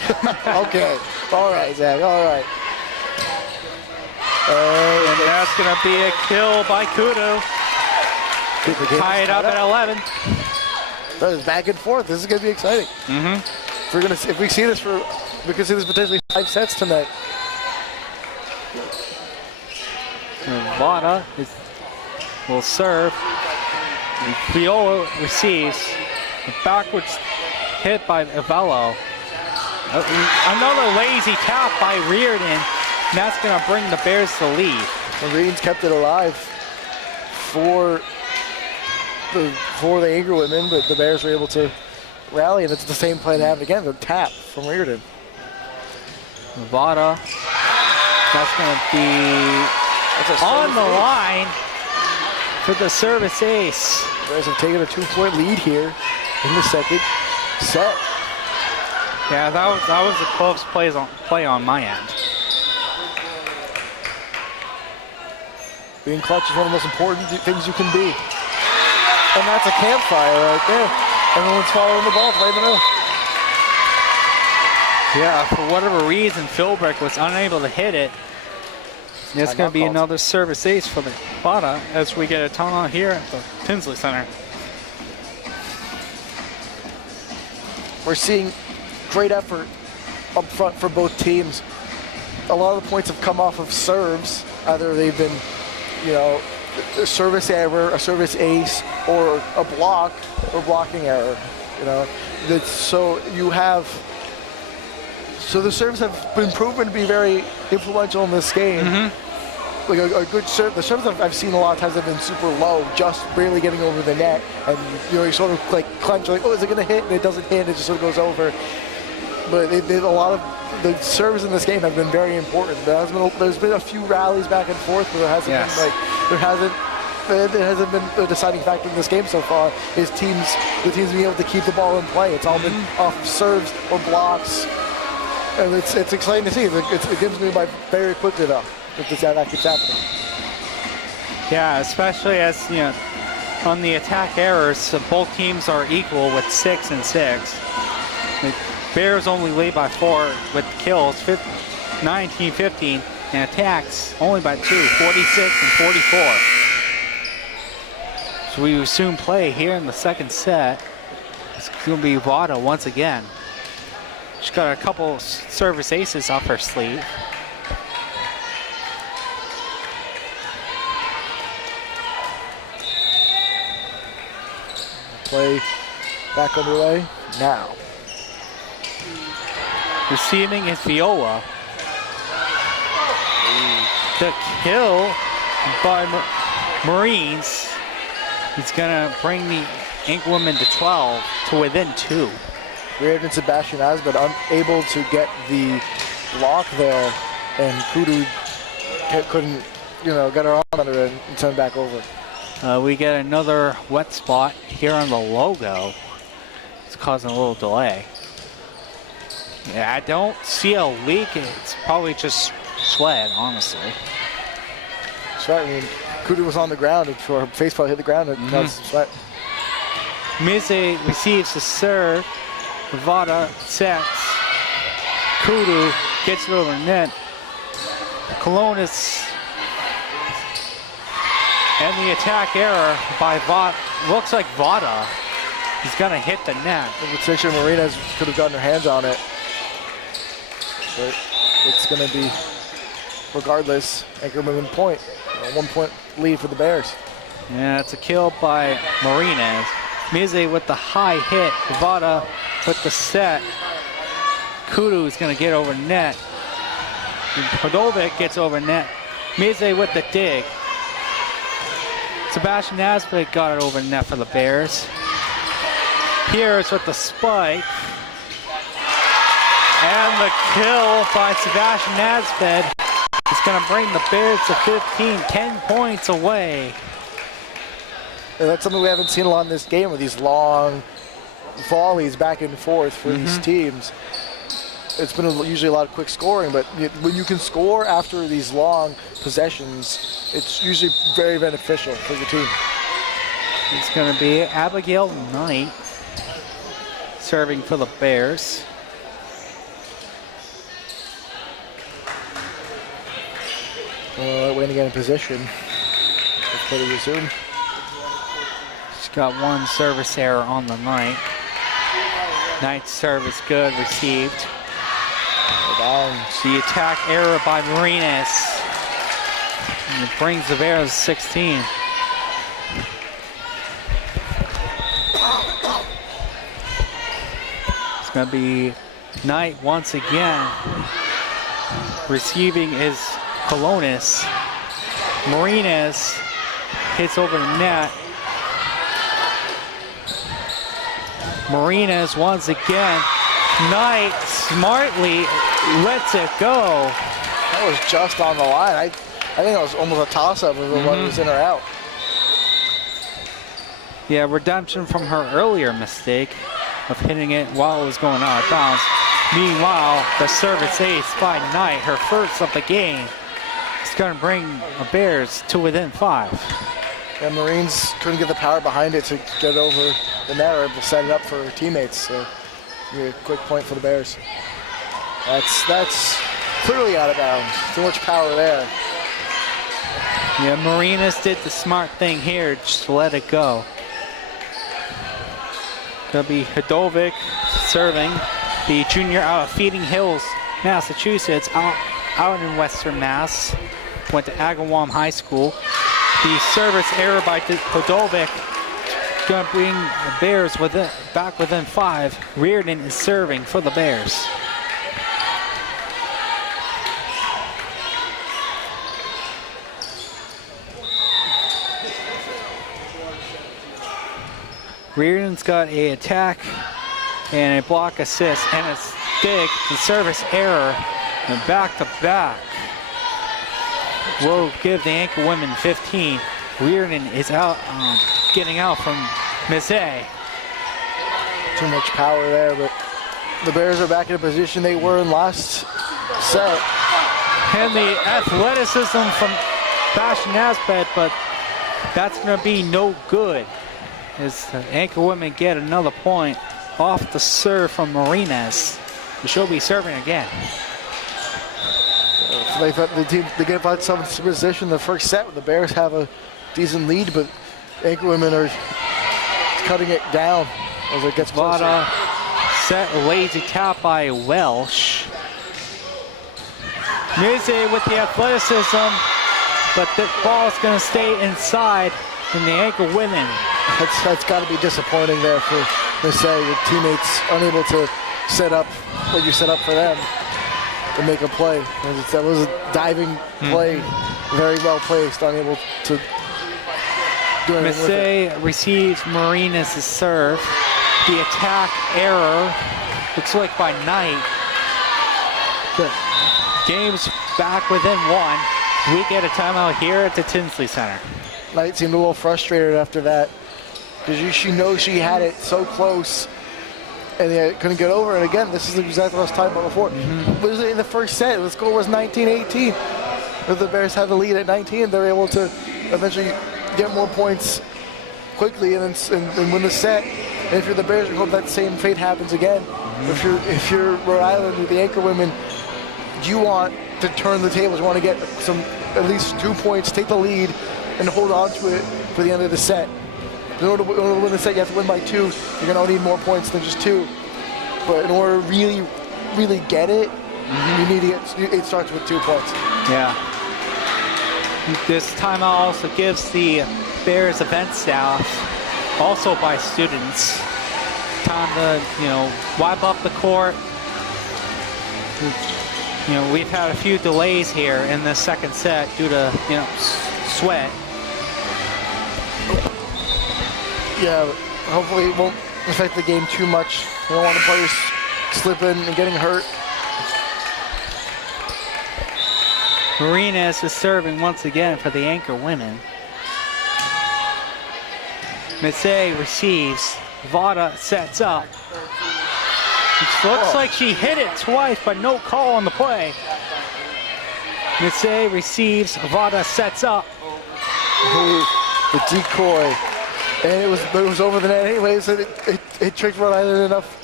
Okay. All right, Zach. All right. And that's going to be a kill by Kudu. Tie it up at 11. That is back and forth. This is going to be exciting. If we see this we can see this potentially 5 sets tonight. Vada will serve. And Viola receives. A backwards hit by Avello. Another lazy tap by Reardon. And that's going to bring the Bears to the lead. The Marines kept it alive for the Anchor women, but the Bears were able to rally, and it's the same play that happened again, the tap from Reardon. Vada, that's going to be on the line for the service ace. The Bears have taken a 2-point lead here in the second set. Yeah, that was a close play on my end. Being clutch is one of the most important things you can be. And that's a campfire right there. Everyone's following the ball right in the middle. Yeah, for whatever reason, Philbrick was unable to hit it. And it's going to be another service ace for the Vada as we get a timeout here at the Tinsley Center. We're seeing great effort up front for both teams. A lot of the points have come off of serves. Either they've been, a service error, a service ace, or a block or blocking error. So the serves have been proven to be very influential in this game. Like a good serve. The serves I've seen a lot of times have been super low, just barely getting over the net, and you sort of like clench, like, oh, is it going to hit? And it doesn't hit. It just sort of goes over. But a lot of the serves in this game have been very important. There's been a few rallies back and forth, but there hasn't been a deciding factor in this game so far. Is the teams being able to keep the ball in play? It's all been off serves or blocks, and it's exciting to see. It gives me by very quickly though. If that keeps happening. Yeah, especially as on the attack errors, both teams are equal with 6 and 6. The Bears only lead by 4 with kills, 19-15, and attacks only by 2, 46 and 44. So we will soon play here in the second set. It's going to be Vada once again. She's got a couple service aces up her sleeve. Play back underway now. Receiving is Viola. The kill by Marines. He's gonna bring the Ink Women to 12 to within 2. Rhode and Sebastian Asbed unable to get the block there, and Kudu couldn't, get her arm under it and send it back over. We get another wet spot here on the logo. It's causing a little delay. Yeah, I don't see a leak. It's probably just sweat, honestly. Sweat. I mean, Kudu was on the ground before her face probably hit the ground and caused some sweat. Mize receives the serve. Vada sets. Kudu gets it over the net. Colonis. And the attack error by Vada. Looks like Vada is going to hit the net. Patricia Marinas could have gotten her hands on it. But it's going to be, regardless, Anchorman point. 1 point lead for the Bears. Yeah, it's a kill by Marinas. Mize with the high hit. Vada with the set. Kudu is going to get over net. Hodovic gets over net. Mize with the dig. Sebastian Asbed got it over the net for the Bears. Pierce with the spike. And the kill by Sebastian Asbed is going to bring the Bears to 15, 10 points away. And that's something we haven't seen a lot in this game, with these long volleys back and forth for these teams. It's been usually a lot of quick scoring, but when you can score after these long possessions, it's usually very beneficial for your team. It's going to be Abigail Knight serving for the Bears. Waiting to get in position. Let's play to resume. She's got one service error on the night. Knight's service good, received. Down. The attack error by Marinas. And it brings the Bears to 16. It's going to be Knight once again. Receiving is Colonis. Marinas hits over the net. Marinas once again. Knight smartly lets it go. That was just on the line. I think that was almost a toss-up of whether it was in or out. Yeah, redemption from her earlier mistake of hitting it while it was going out of bounds. Meanwhile, the service ace by Knight, her first of the game, is going to bring the Bears to within 5. And Marines couldn't get the power behind it to get over the net or to set it up for teammates. So, a quick point for the Bears. That's clearly out of bounds. Too much power there. Yeah, Marinas did the smart thing here, just let it go. Gonna be Hodovic serving, the junior out of Feeding Hills, Massachusetts, out in Western Mass. Went to Agawam High School. The service error by Hodovic gonna bring the Bears back within 5. Reardon is serving for the Bears. Reardon's got a attack and a block assist and a dig and service error and back to back. Will give the Anchor women 15. Reardon is out, getting out from Mizet. Too much power there, but the Bears are back in a position they were in last set. And the athleticism from Bastion Asbet, but that's going to be no good as the Anchor women get another point off the serve from Marinas. She'll be serving again. They get about some position in the first set when the Bears have a decent lead, but Anchor women are cutting it down as it gets closer. Vada set a lazy tap by Welsh. Mizet with the athleticism, but the ball is going to stay inside and the Anchor women. That's got to be disappointing there for Mizet. Your teammates unable to set up what you set up for them to make a play. That was a diving play, very well placed, unable to do anything with it. Mizet receives Marinas' serve. The attack error looks like by Knight. The game's back within 1. We get a timeout here at the Tinsley Center. Knight seemed a little frustrated after that because she knows she had it so close and they couldn't get over. And again, this is exactly what I was talking about before. It was in the first set. The score was 19-18. If the Bears had the lead at 19, they're able to eventually get more points quickly and win the set. And if you're the Bears, you hope that same fate happens again. If you're Rhode Island with the Anchor women, you want to turn the tables. You want to get at least 2 points, take the lead, and hold on to it for the end of the set. In order to win the set, you have to win by 2. You're going to need more points than just 2. But in order to really, really get it, you need to get. It starts with 2 points. Yeah. This timeout also gives the Bears event staff, also by students, time to wipe up the court. We've had a few delays here in the second set due to sweat. Yeah, hopefully it won't affect the game too much. We don't want the players slipping and getting hurt. Marinas is serving once again for the Anchor women. Mizet receives. Vada sets up. It looks like she hit it twice, but no call on the play. Mizet receives. Vada sets up. The decoy. And it was over the net anyways, and it tricked Rhode Island enough.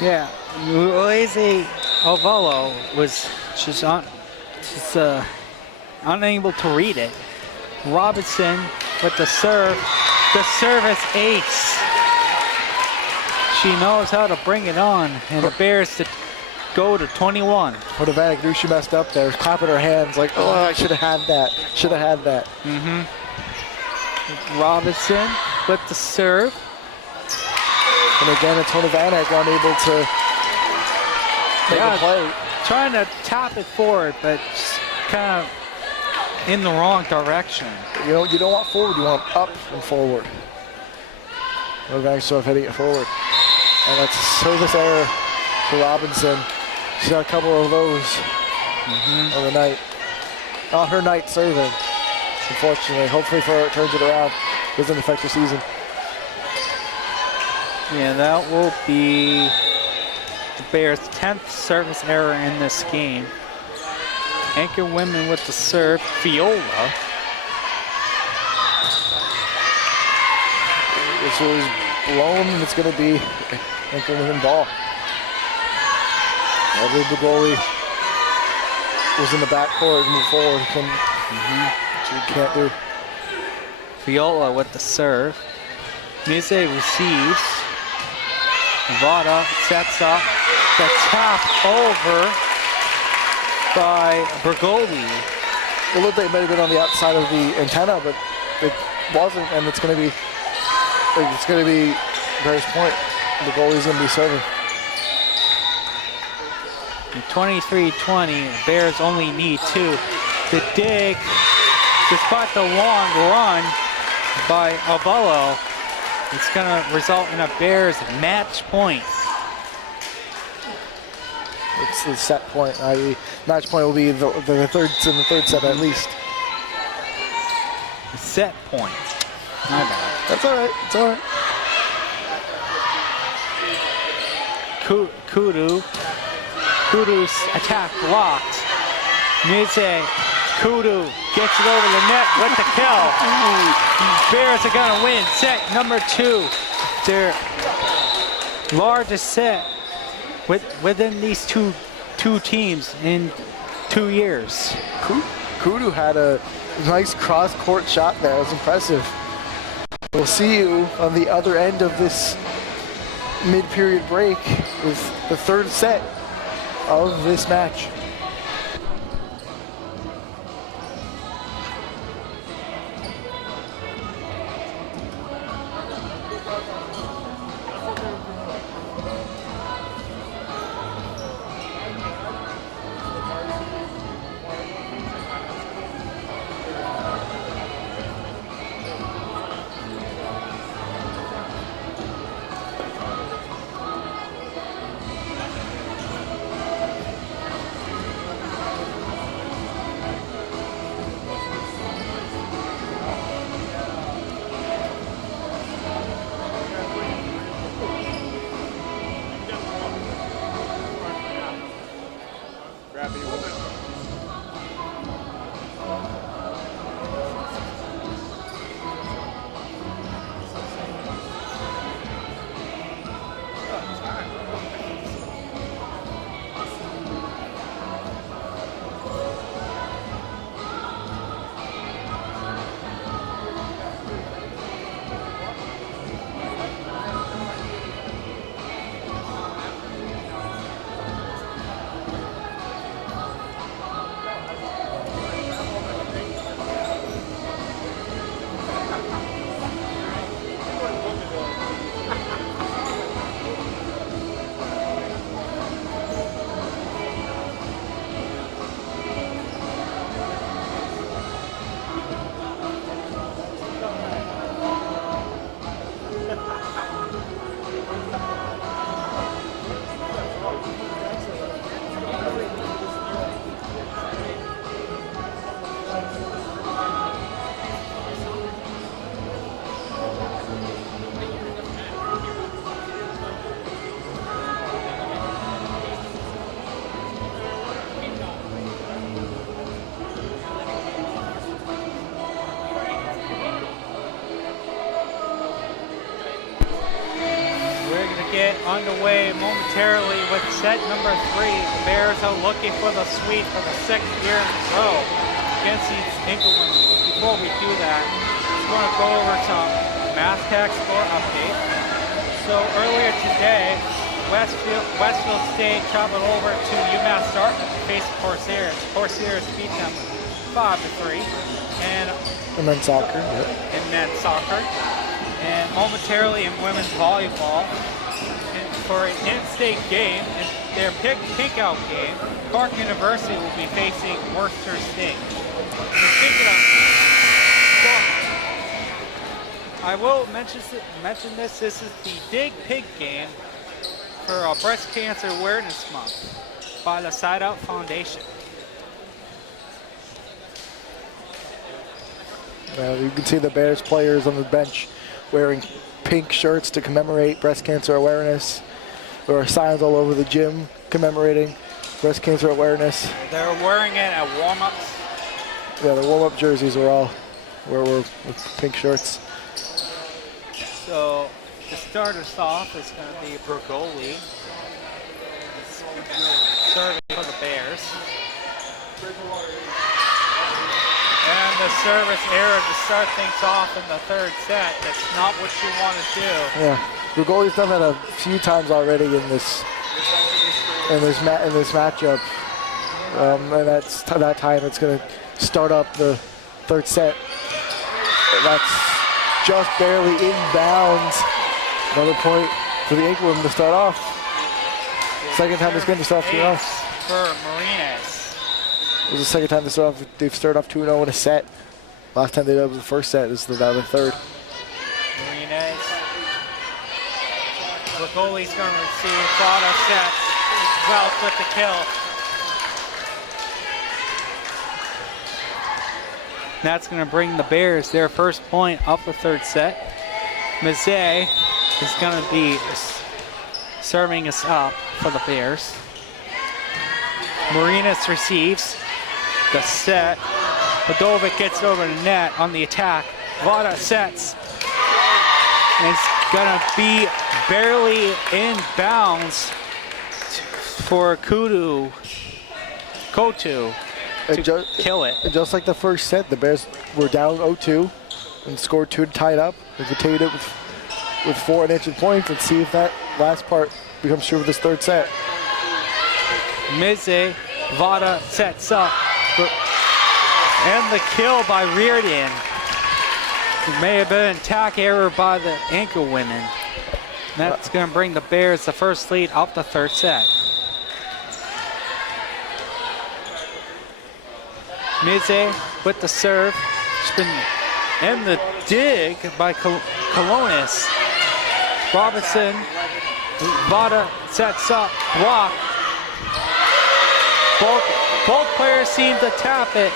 Yeah, Lazy Ovolo was just unable to read it. Robinson with the serve, the service ace. She knows how to bring it on, and the Bears to go to 21. Hodovac knew she messed up there, clapping her hands like, oh, I should have had that. Should have had that. Robinson with the serve. And again, it's Hodovac unable to make a play. Trying to tap it forward, but kind of in the wrong direction. You don't want forward, you want up and forward. Hodovac's sort of heading it forward. And that's a service error for Robinson. She's got a couple of those on the night. Not her night serving, unfortunately. Hopefully for her it turns it around. Doesn't affect her season. Yeah, that will be the Bears' 10th service error in this game. Anchor women with the serve, Fiola. whistle is blown, and it's going to be Incleman ball. The goalie was in the backcourt, move forward. Which he can't do. Viola with the serve. Mise receives. Vada sets up the tap over by Bergoli. It looked like it might have been on the outside of the antenna, but it wasn't, and it's going to be Bears point. The goalie's going to be serving. 23-20, Bears only need 2. The dig, despite the long run by Avello, it's going to result in a Bears match point. It's the set point, i.e. match point will be the third set at least. Set point. My bad. That's all right. It's all right. Kudu's attack blocked. Mize, Kudu gets it over the net with the kill. Bears are going to win set number 2. Their largest set within these two teams in 2 years. Kudu had a nice cross-court shot there. It was impressive. We'll see you on the other end of this mid-period break with the third set of this match. Get underway momentarily with set number 3. The Bears are looking for the sweep for the 6th year in a row against these Incleman. Before we do that, I'm going to go over some MassTech score update. So earlier today, Westfield State traveled over to UMass Dartmouth to face Corsairs. Corsairs beat them 5-3. And men's soccer. In men's soccer. And momentarily in women's volleyball, for an in-state game, in their pink-out game, Cork University will be facing Worcester State. I will mention this. This is the Dig Pig game for Breast Cancer Awareness Month by the Side Out Foundation. You can see the Bears players on the bench wearing pink shirts to commemorate breast cancer awareness. There are signs all over the gym commemorating breast cancer awareness. They're wearing it at warm-ups. Yeah, the warm-up jerseys are all with pink shirts. So to start us off is going to be Bergoli serving for the Bears. And the service error to start things off in the third set. That's not what you want to do. Yeah, Bergoli's done that a few times already in this matchup. And that time it's going to start up the third set. That's just barely inbounds. Another point for the ankle women to start off. Second time this game to start off 2-0. For Marinas. It was the second time they've started off 2-0 in a set. Last time they did it was the first set. This is now the third. Marinas. Bergoli's going to receive. Vada sets. Wells with the kill. That's going to bring the Bears their first point of the third set. Mizet is going to be serving us up for the Bears. Marinas receives the set. Podovic gets over the net on the attack. Vada sets. And it's going to be barely in bounds for Kotu to kill it. Just like the first set, the Bears were down 0-2 and scored 2 to tie it up. They continued it with 4 unanswered points. Let's see if that last part becomes true for this third set. Mize, Vada sets up. And the kill by Reardon. It may have been an attack error by the ankle women. That's going to bring the Bears the first lead of the third set. Mize with the serve. And the dig by Colonis. Robinson. Vada sets up. Block. Both players seem to tap it.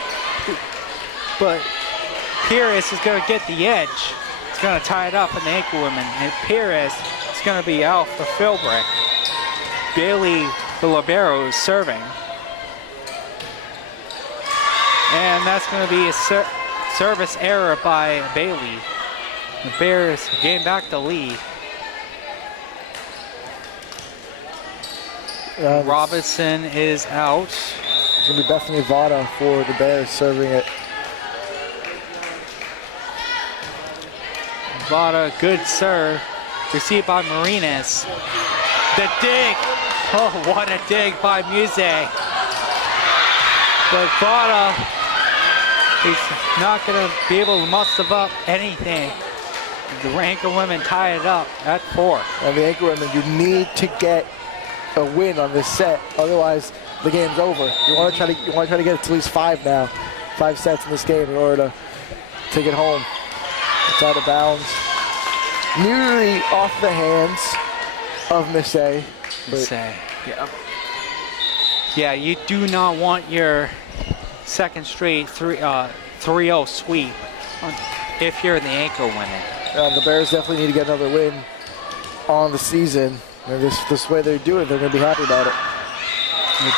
But Pires is going to get the edge. It's going to tie it up in the ankle women. And Pires is going to be out for Philbrick. Bailey, the libero, is serving. And that's going to be a service error by Bailey. The Bears gain back the lead. Robinson is out. It's going to be Bethany Vada for the Bears serving it. Vada, good serve. Received by Marinas. The dig. Oh, what a dig by Muse. But Vada, he's not going to be able to muster up anything. The ankle women tie it up at 4. And the ankle women, you need to get a win on this set. Otherwise, the game's over. You want to try to get it to at least 5 now. 5 sets in this game in order to take it home. It's out of bounds. Nearly off the hands of Misse. Yeah, you do not want your second straight 3-0 sweep if you're in the ankle women. The Bears definitely need to get another win on the season. And this way they do it, they're going to be happy about it.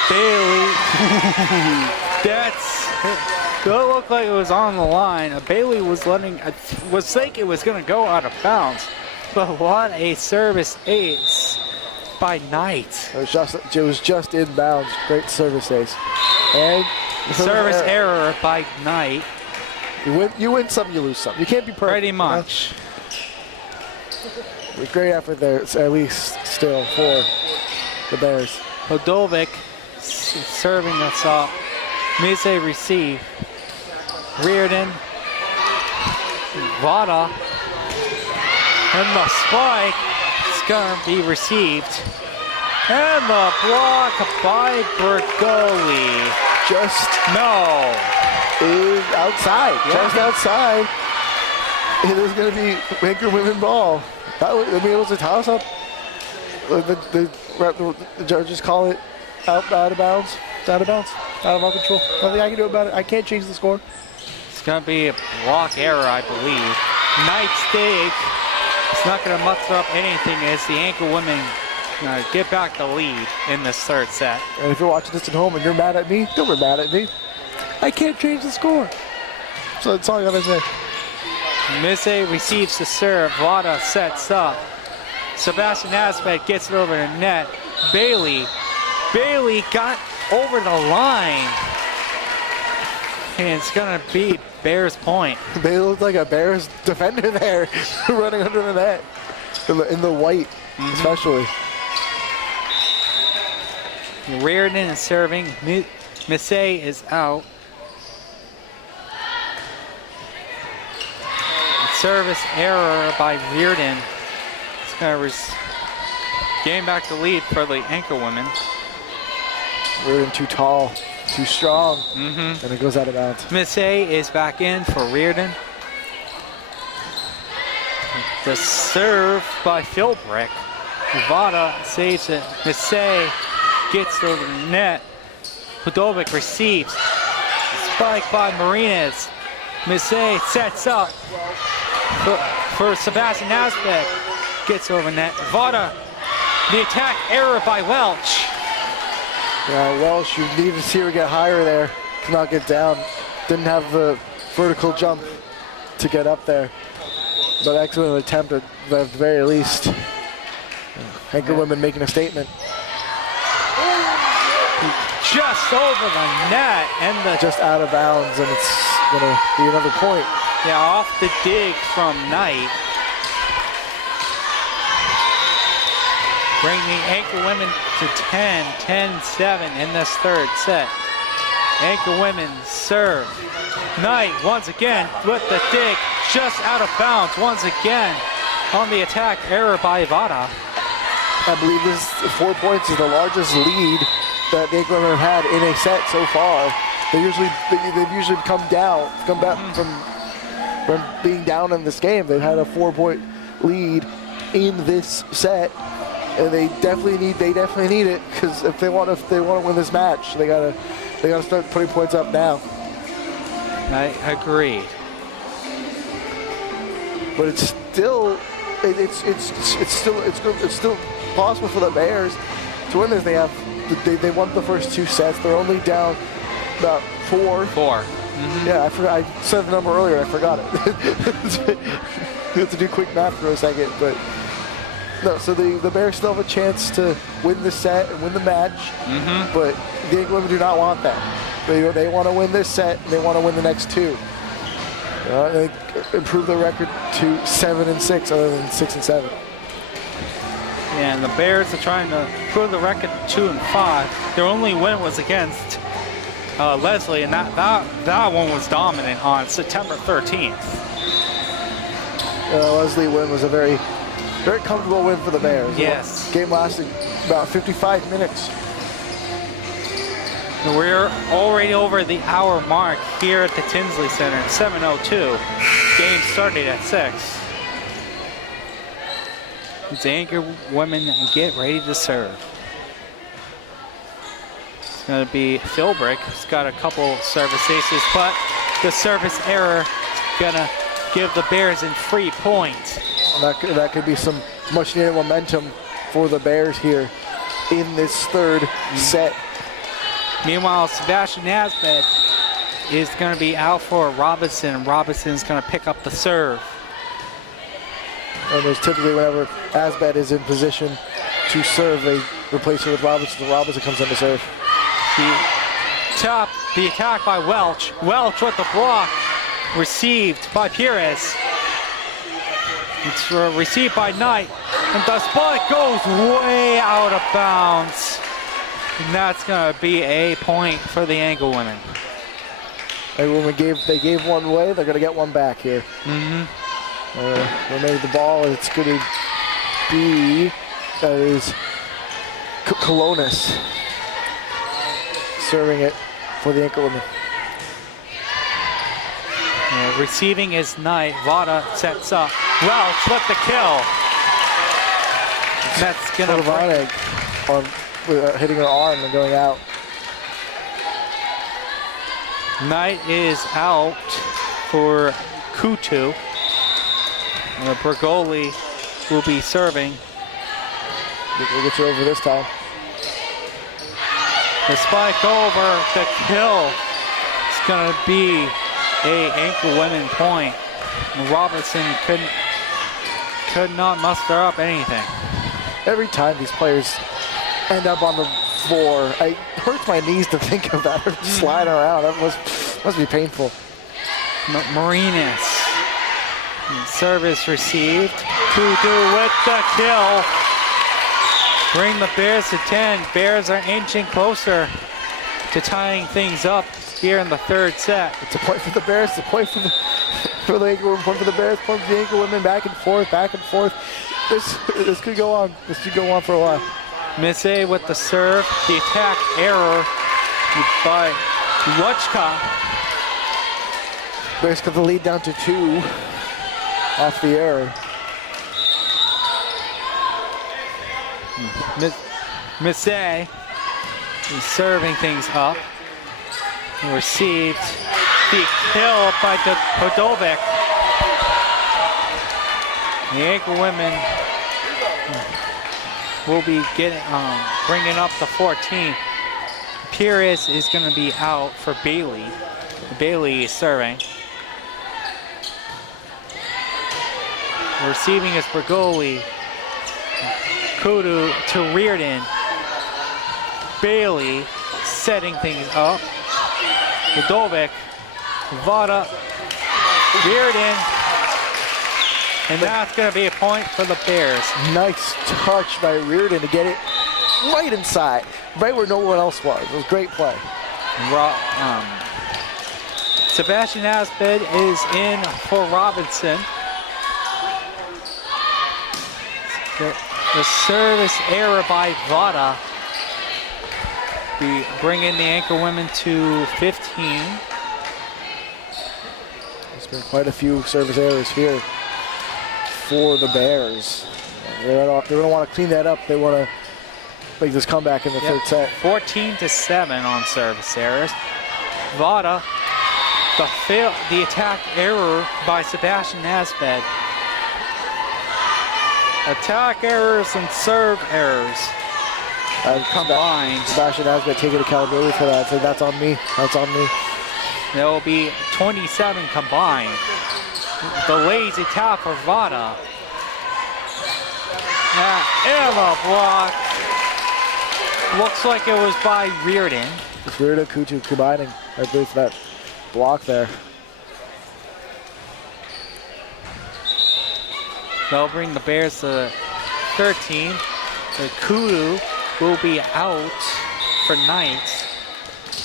Bailey, that looked like it was on the line. Bailey was thinking it was going to go out of bounds. But what a service ace by Knight. It was just inbounds. Great service ace. And service error by Knight. You win some, you lose some. You can't be perfect. Pretty much. Great effort there, at least still for the Bears. Podovic serving us up. Mise receive. Reardon. Vada. And the spike is going to be received. And the block by Bergoli. Is outside. Yeah. Just outside. It is going to be anchor women ball. It was a toss-up. The judges call it out of bounds. It's out of bounds. Out of our control. Nothing I can do about it. I can't change the score. It's going to be a block error, I believe. Knight's dig. It's not going to muster up anything as the ankle women get back the lead in this third set. And if you're watching this at home and you're mad at me, don't be mad at me. I can't change the score. So that's all I got to say. Misse receives the serve. Vada sets up. Sebastian Asbeth gets it over the net. Bailey got over the line. And it's going to be Bears point. Bailey looked like a Bears defender there, running under the net. In the white, especially. Reardon is serving. Misse is out. Service error by Reardon. It's going to gain back the lead for the Anchor women. Reardon too tall, too strong, and it goes out of bounds. Misse is back in for Reardon. The serve by Philbrick. Vada saves it. Misse gets over the net. Podovic receives. Spike by Marinas. Misse sets up for Sebastian Asbeth. Gets over net. Vada, the attack error by Welch. Yeah, Welsh, you need to see her get higher there to not get down. Didn't have the vertical jump to get up there. But excellent attempt at the very least. Anchor women making a statement. Just over the net and just out of bounds, and it's gonna be another point. Yeah, off the dig from Knight. Bring the Anchor women to 10-7 in this third set. Anchor women serve. Knight once again with the dig, just out of bounds once again on the attack error by Vada. I believe this 4 points is the largest lead that the Anchor women have had in a set so far. They've usually come back from being down in this game. They've had a 4-point lead in this set, and they definitely need it, because if they want to win this match, they gotta start putting points up now. I agree. But it's still possible for the Bears to win this. They won the first 2 sets. They're only down about 4. Yeah, I forgot. I said the number earlier. I forgot it. We have to do quick math for a second, but no. So the Bears still have a chance to win the set and win the match. But the Anchor women do not want that. They want to win this set and they want to win the next 2. They improve the record to 7-6, other than 6-7. And the Bears are trying to improve the record to 2-5. Their only win was against Leslie, and that one was dominant on September 13th. Leslie win was a very, very comfortable win for the Bears. Yes. The game lasted about 55 minutes. We're already over the hour mark here at the Tinsley Center, 7:02. Game started at 6. The Anchor women get ready to serve. It's going to be Philbrick, who's got a couple service aces, but the service error is going to give the Bears in free point. That could be some much needed momentum for the Bears here in this third set. Meanwhile, Sebastian Asbeth is going to be out for Robinson. Robinson's going to pick up the serve. And there's typically, whenever Asbeth is in position to serve, they replace her with Robinson. Robinson comes in to serve. The attack by Welch. Welch with the block. Received by Pires. It's received by Knight. And the spot goes way out of bounds. And that's going to be a point for the Anchor women. They gave one away, they're going to get one back here. They made the ball, it's going to be, that is Colonis serving it for the Anchor women. Receiving is Knight. Vada sets up. Welch with the kill. That's going to hitting her arm and going out. Knight is out for Kutu. Bergoli will be serving. We'll get you over this time. The spike over, the kill. It's going to be a Anchor women point. Robertson could not muster up anything. Every time these players end up on the floor, it hurts my knees to think of that. Sliding around, that must be painful. Marinas. Service received. Kudu with the kill. Bring the Bears to 10. Bears are inching closer to tying things up here in the third set. It's a point for the Bears. It's a point for the Anchor Women. Point for the Bears. Point for the Anchor Women. Back and forth. Back and forth. This could go on. This could go on for a while. Miss A with the serve. The attack error by Luchka. Bears cut the lead down to 2 off the error. Miss A is serving things up. Received the kill by Podovic. The Anchor Women will be bringing up the 14. Pires is going to be out for Bailey. Bailey is serving. Receiving is Bergoli. Kudu to Reardon. Bailey setting things up. Podovic. Vada. Reardon. And that's going to be a point for the Bears. Nice touch by Reardon to get it right inside, right where no one else was. It was a great play. Sebastian Asped is in for Robinson. The service error by Vada. We bring in the Anchor Women to 15. There's been quite a few service errors here for the Bears. They're going to want to clean that up. They want to make this comeback in the third set. 14-7 on service errors. Vada, the attack error by Sebastian Asped. Attack errors and serve errors combined. Sebastian Asped taking accountability for that. So that's on me. That's on me. There will be 27 combined. The lazy tap for Vada. Error block. Looks like it was by Reardon. It's Reardon Kutu combining. I believe for that block there. They'll bring the Bears to 13. The Kudu will be out for Knights.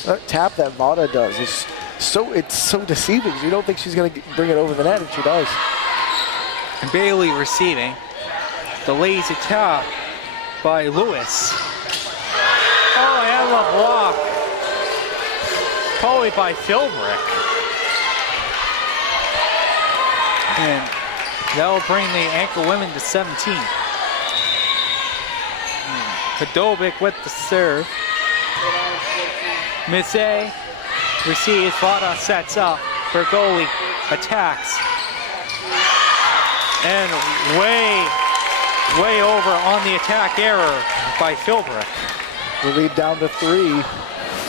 That tap that Vada does is so deceiving. You don't think she's going to bring it over the net, and she does. Bailey receiving. The lazy tap by Lewis. Oh, and the block. Probably by Philbrick. And that'll bring the Anchor Women to 17. Podovic with the serve. Miss A receives. Vada sets up. Bergoli attacks. And way over on the attack error by Philbrick. The lead down to 3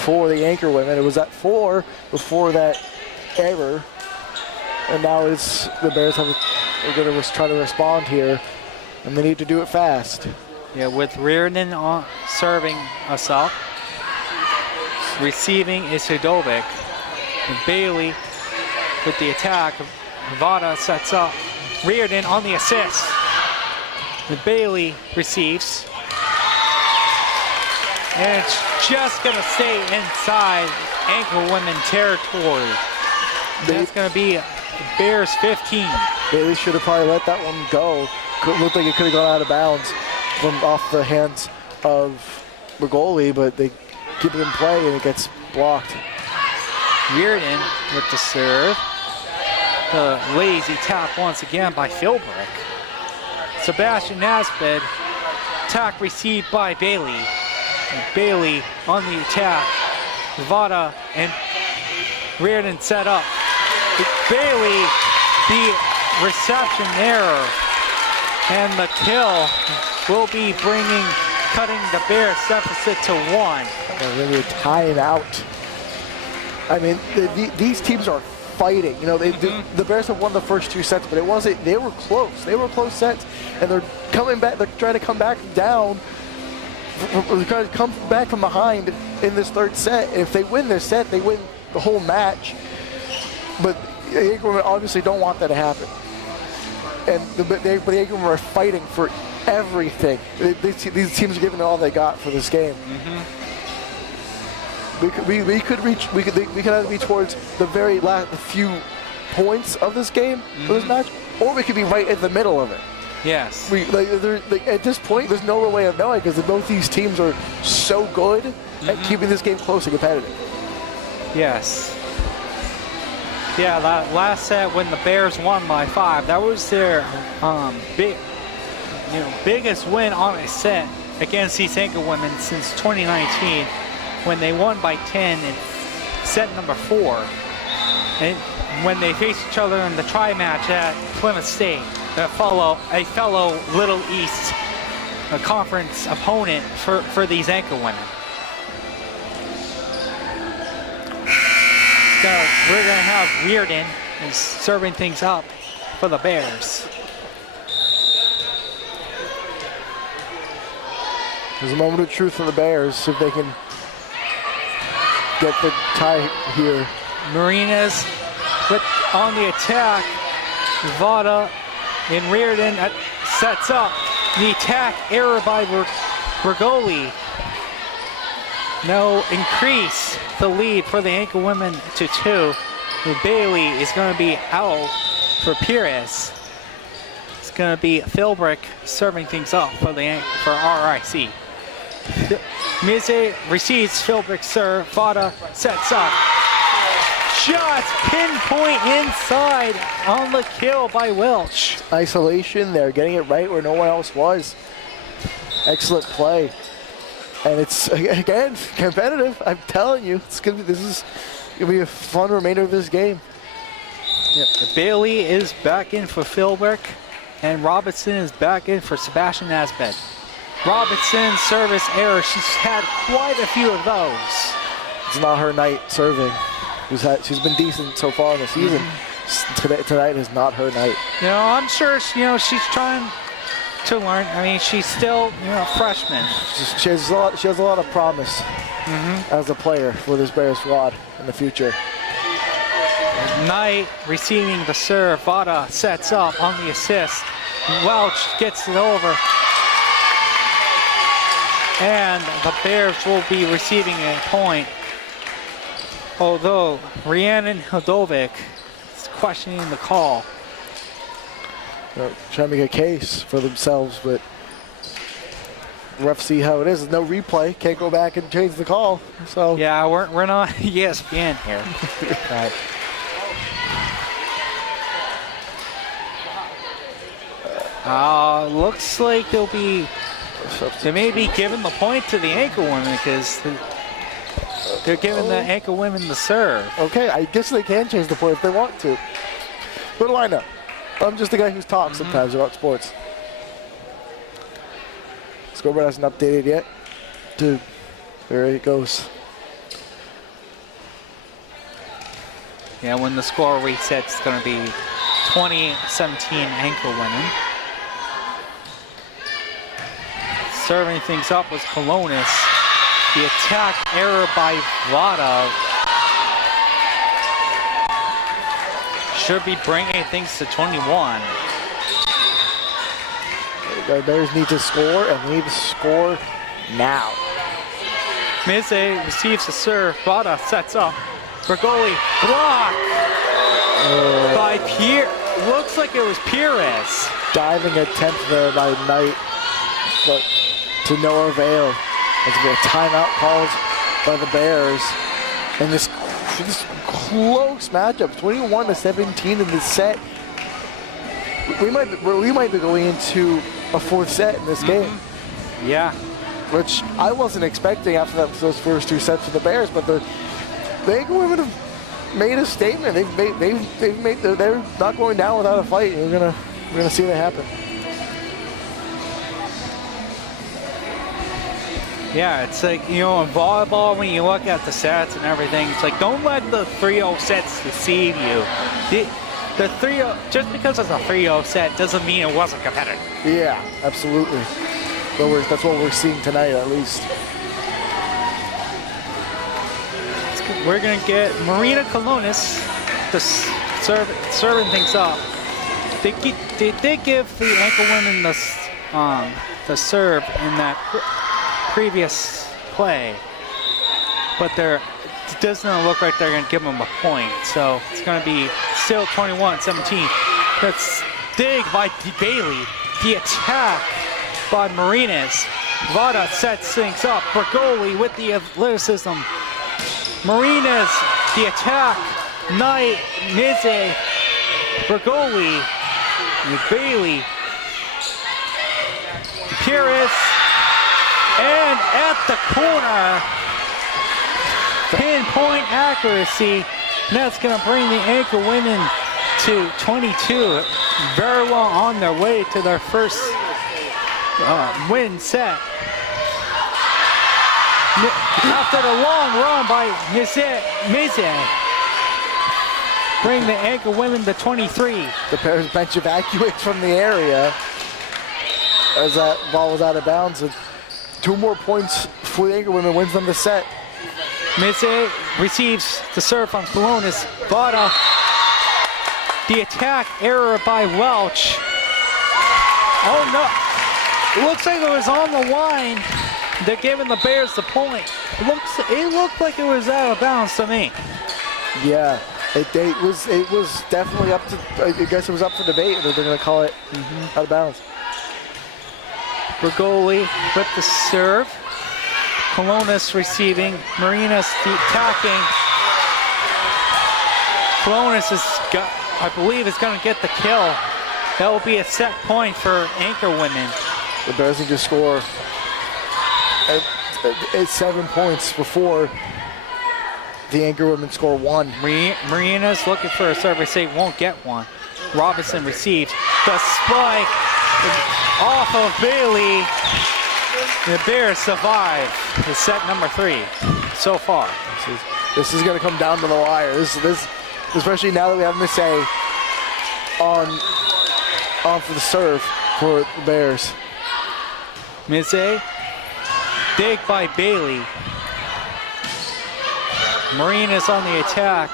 for the Anchor Women. It was at 4 before that error. And now it's the Bears are going to try to respond here. And they need to do it fast. Yeah, with Reardon serving us up. Receiving is Hudovic. And Bailey with the attack. Vada sets up. Reardon on the assist. And Bailey receives. And it's just going to stay inside Anchor Women territory. That's going to be Bears 15. Bailey should have probably let that one go. Looked like it could have gone out of bounds from off the hands of Bergoli, but they keep it in play and it gets blocked. Reardon with the serve. The lazy tap once again by Philbrick. Sebastian Asped. Attack received by Bailey. And Bailey on the attack. Vada and Reardon set up. Bailey, the reception error. And the kill will be cutting the Bears deficit to 1. They're really tying out. I mean, these teams are fighting. You know, the Bears have won the first 2 sets, but it wasn't. They were close. They were close sets, and they're coming back. They're trying to come back down. They're trying to come back from behind in this 3rd set. And if they win this set, they win the whole match. But the Anchor women obviously don't want that to happen. And the Anchor women are fighting for everything. These teams are giving all they got for this game. We could either be towards the very last few points of this game for this match, or we could be right in the middle of it. Yes. At this point, there's no real way of knowing because both these teams are so good at keeping this game close and competitive. Yes. Yeah, that last set when the Bears won by 5, that was their biggest win on a set against these Anchor women since 2019, when they won by 10 in set number 4, and when they faced each other in the tri-match at Plymouth State, a fellow Little East conference opponent for these Anchor women. We're going to have Reardon is serving things up for the Bears. There's a moment of truth for the Bears, see if they can get the tie here. Marinas on the attack. Vada and Reardon sets up the attack. Error by Bergoli. No, increase the lead for the Anchor women to 2. Bailey is going to be out for Pires. It's going to be Philbrick serving things up for RIC. Mize receives Philbrick's serve. Vada sets up. Shots pinpoint inside on the kill by Welch. Isolation there, getting it right where no one else was. Excellent play. And it's, again, competitive. I'm telling you, this is gonna be a fun remainder of this game. Yep. Bailey is back in for Philbrick, and Robinson is back in for Sebastian Asbed. Robinson's service error. She's had quite a few of those. It's not her night serving. She's been decent so far in the season. Tonight is not her night. You know, I'm sure she's trying to learn. I mean, she's still a freshman. She has a lot of promise as a player for this Bears squad in the future. Knight receiving the serve. Vada sets up on the assist. Welch gets it over. And the Bears will be receiving a point. Although Rhiannon Hodovic is questioning the call. Trying to make a case for themselves, but refs see how it is. There's no replay. Can't go back and change the call. So yeah, we're not ESPN here. Right. Looks like they may be giving the point to the Anchor women because they're giving the Anchor women the serve. Okay, I guess they can change the point if they want to. What do I know? I'm just the guy who talks sometimes about sports. Scoreboard hasn't updated yet. There it goes. Yeah, when the score resets, it's going to be 2017 Anchor women. Serving things up was Colonis. The attack error by Vada should be bringing things to 21. The Bears need to score, and they need to score now. Mize receives the serve. Vada sets up. Bergoli blocked by looks like it was Pires. Diving attempt there by Knight, but to no avail. There's a timeout called by the Bears. And this close matchup, 21-17 in this set. We might be going into a 4th set in this game. Yeah. Which I wasn't expecting after those first 2 sets for the Bears, but the Anchor women have made a statement. They're not going down without a fight. We're gonna see that happen. Yeah, it's like, you know, in volleyball, when you look at the sets and everything, it's like, don't let the 3-0 sets deceive you. The 3-0, just because it's a 3-0 set doesn't mean it wasn't competitive. Yeah, absolutely. But that's what we're seeing tonight, at least. We're going to get Marina Colonis serving things up. They did give the ankle women the serve in that previous play, but it doesn't look like they're going to give them a point. So it's going to be still 21-17. That's dig by Bailey. The attack by Marinas. Vada sets things up. Bergoli with the athleticism. Marinas, the attack. Knight, Mize, Bergoli, Bailey, Pires, and at the corner, pinpoint accuracy. And that's going to bring the ankle women to 22. Very well on their way to their first win set. After the long run by Mize, bring the ankle women to 23. The Bears bench evacuates from the area as that ball was out of bounds. And 2 more points for the ankle women, wins them the set. Mize receives the serve from Colonis. Vada, the attack error by Welch. Oh no, it looks like it was on the line. They're giving the Bears the point. It looked like it was out of bounds to me. Yeah, it was definitely up to, I guess it was up for debate that they're going to call it out of bounds. Bergoli with the serve. Colonis receiving. Marinas attacking. Colonis I believe, is going to get the kill. That will be a set point for anchor women. The Bears need to score at 7 points before the anchor women score 1. Marina's looking for a service. They won't get one. Robinson receives the spike off of Bailey. The Bears survive. It's set number 3 so far. This is going to come down to the wire. This, especially now that we have Miss A on for the serve for the Bears. Miss A, dig by Bailey. Marinas on the attack.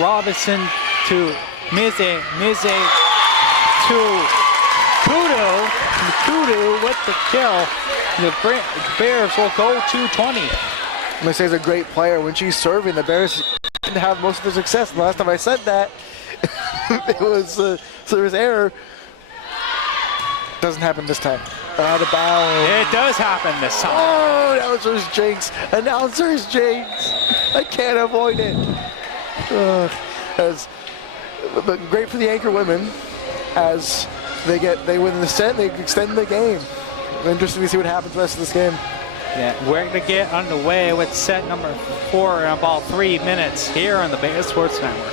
Robinson to Mize. Mize to Kudo. Kudo with the kill. The Bears will go to 20. Miss A is a great player. When she's serving, the Bears tend to have most of their success. And the last time I said that, it was service error. Doesn't happen this time. Out of bounds. It does happen this time. Oh, announcer's jinx. Announcer's jinx. I can't avoid it. But great for the anchor women as they win the set, they extend the game. Interesting to see what happens the rest of this game. Yeah, we're going to get underway with set number 4 in about 3 minutes here on the Bears Sports Network.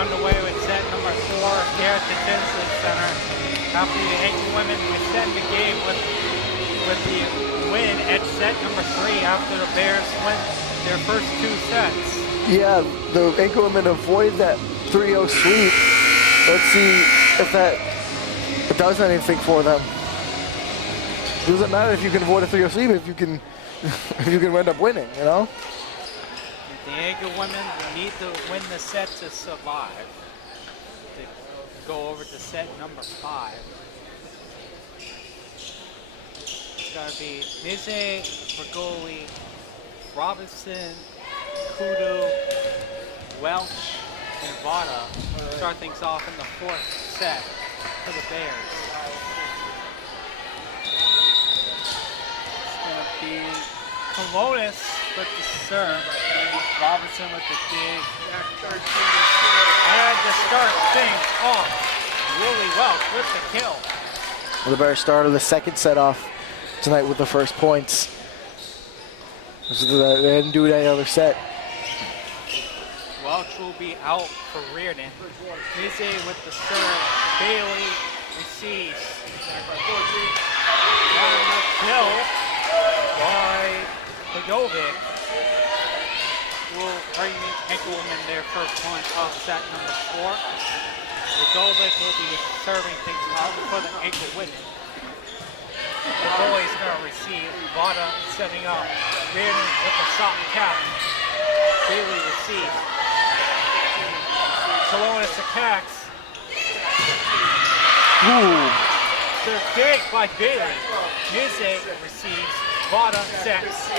underway with set number 4 here at the Tinsley Center. After the ankle women extend the game with the win at set number 3 after the Bears win their first 2 sets. Yeah, the ankle women avoid that 3-0 sweep. Let's see if that does anything for them. It doesn't matter if you can avoid a 3-0 sweep if you can end up winning, you know? The ankle women need to win the set to survive. To go over to set number 5. It's gotta be Mize, Bergoli, Robinson, Kudu, Welch, and Vada start things off in the 4th set for the Bears. It's gonna be Colonis with the serve, Robinson with the dig, and to start things off really well with the kill. Well, the Bears started the 2nd set off tonight with the first points. They didn't do it any other set. Welch will be out for Reardon. Mize with the serve. Bailey receives. And a kill by Begovic will bring the ankle women their first point off set number 4. Begovic will be serving things out for the ankle women. The boys going to receive. Vada setting up. Reardon with the shot and cap. Bailey receives. Colonis attacks. Ooh. They're big by Bailey. Mize receives. Vada sets.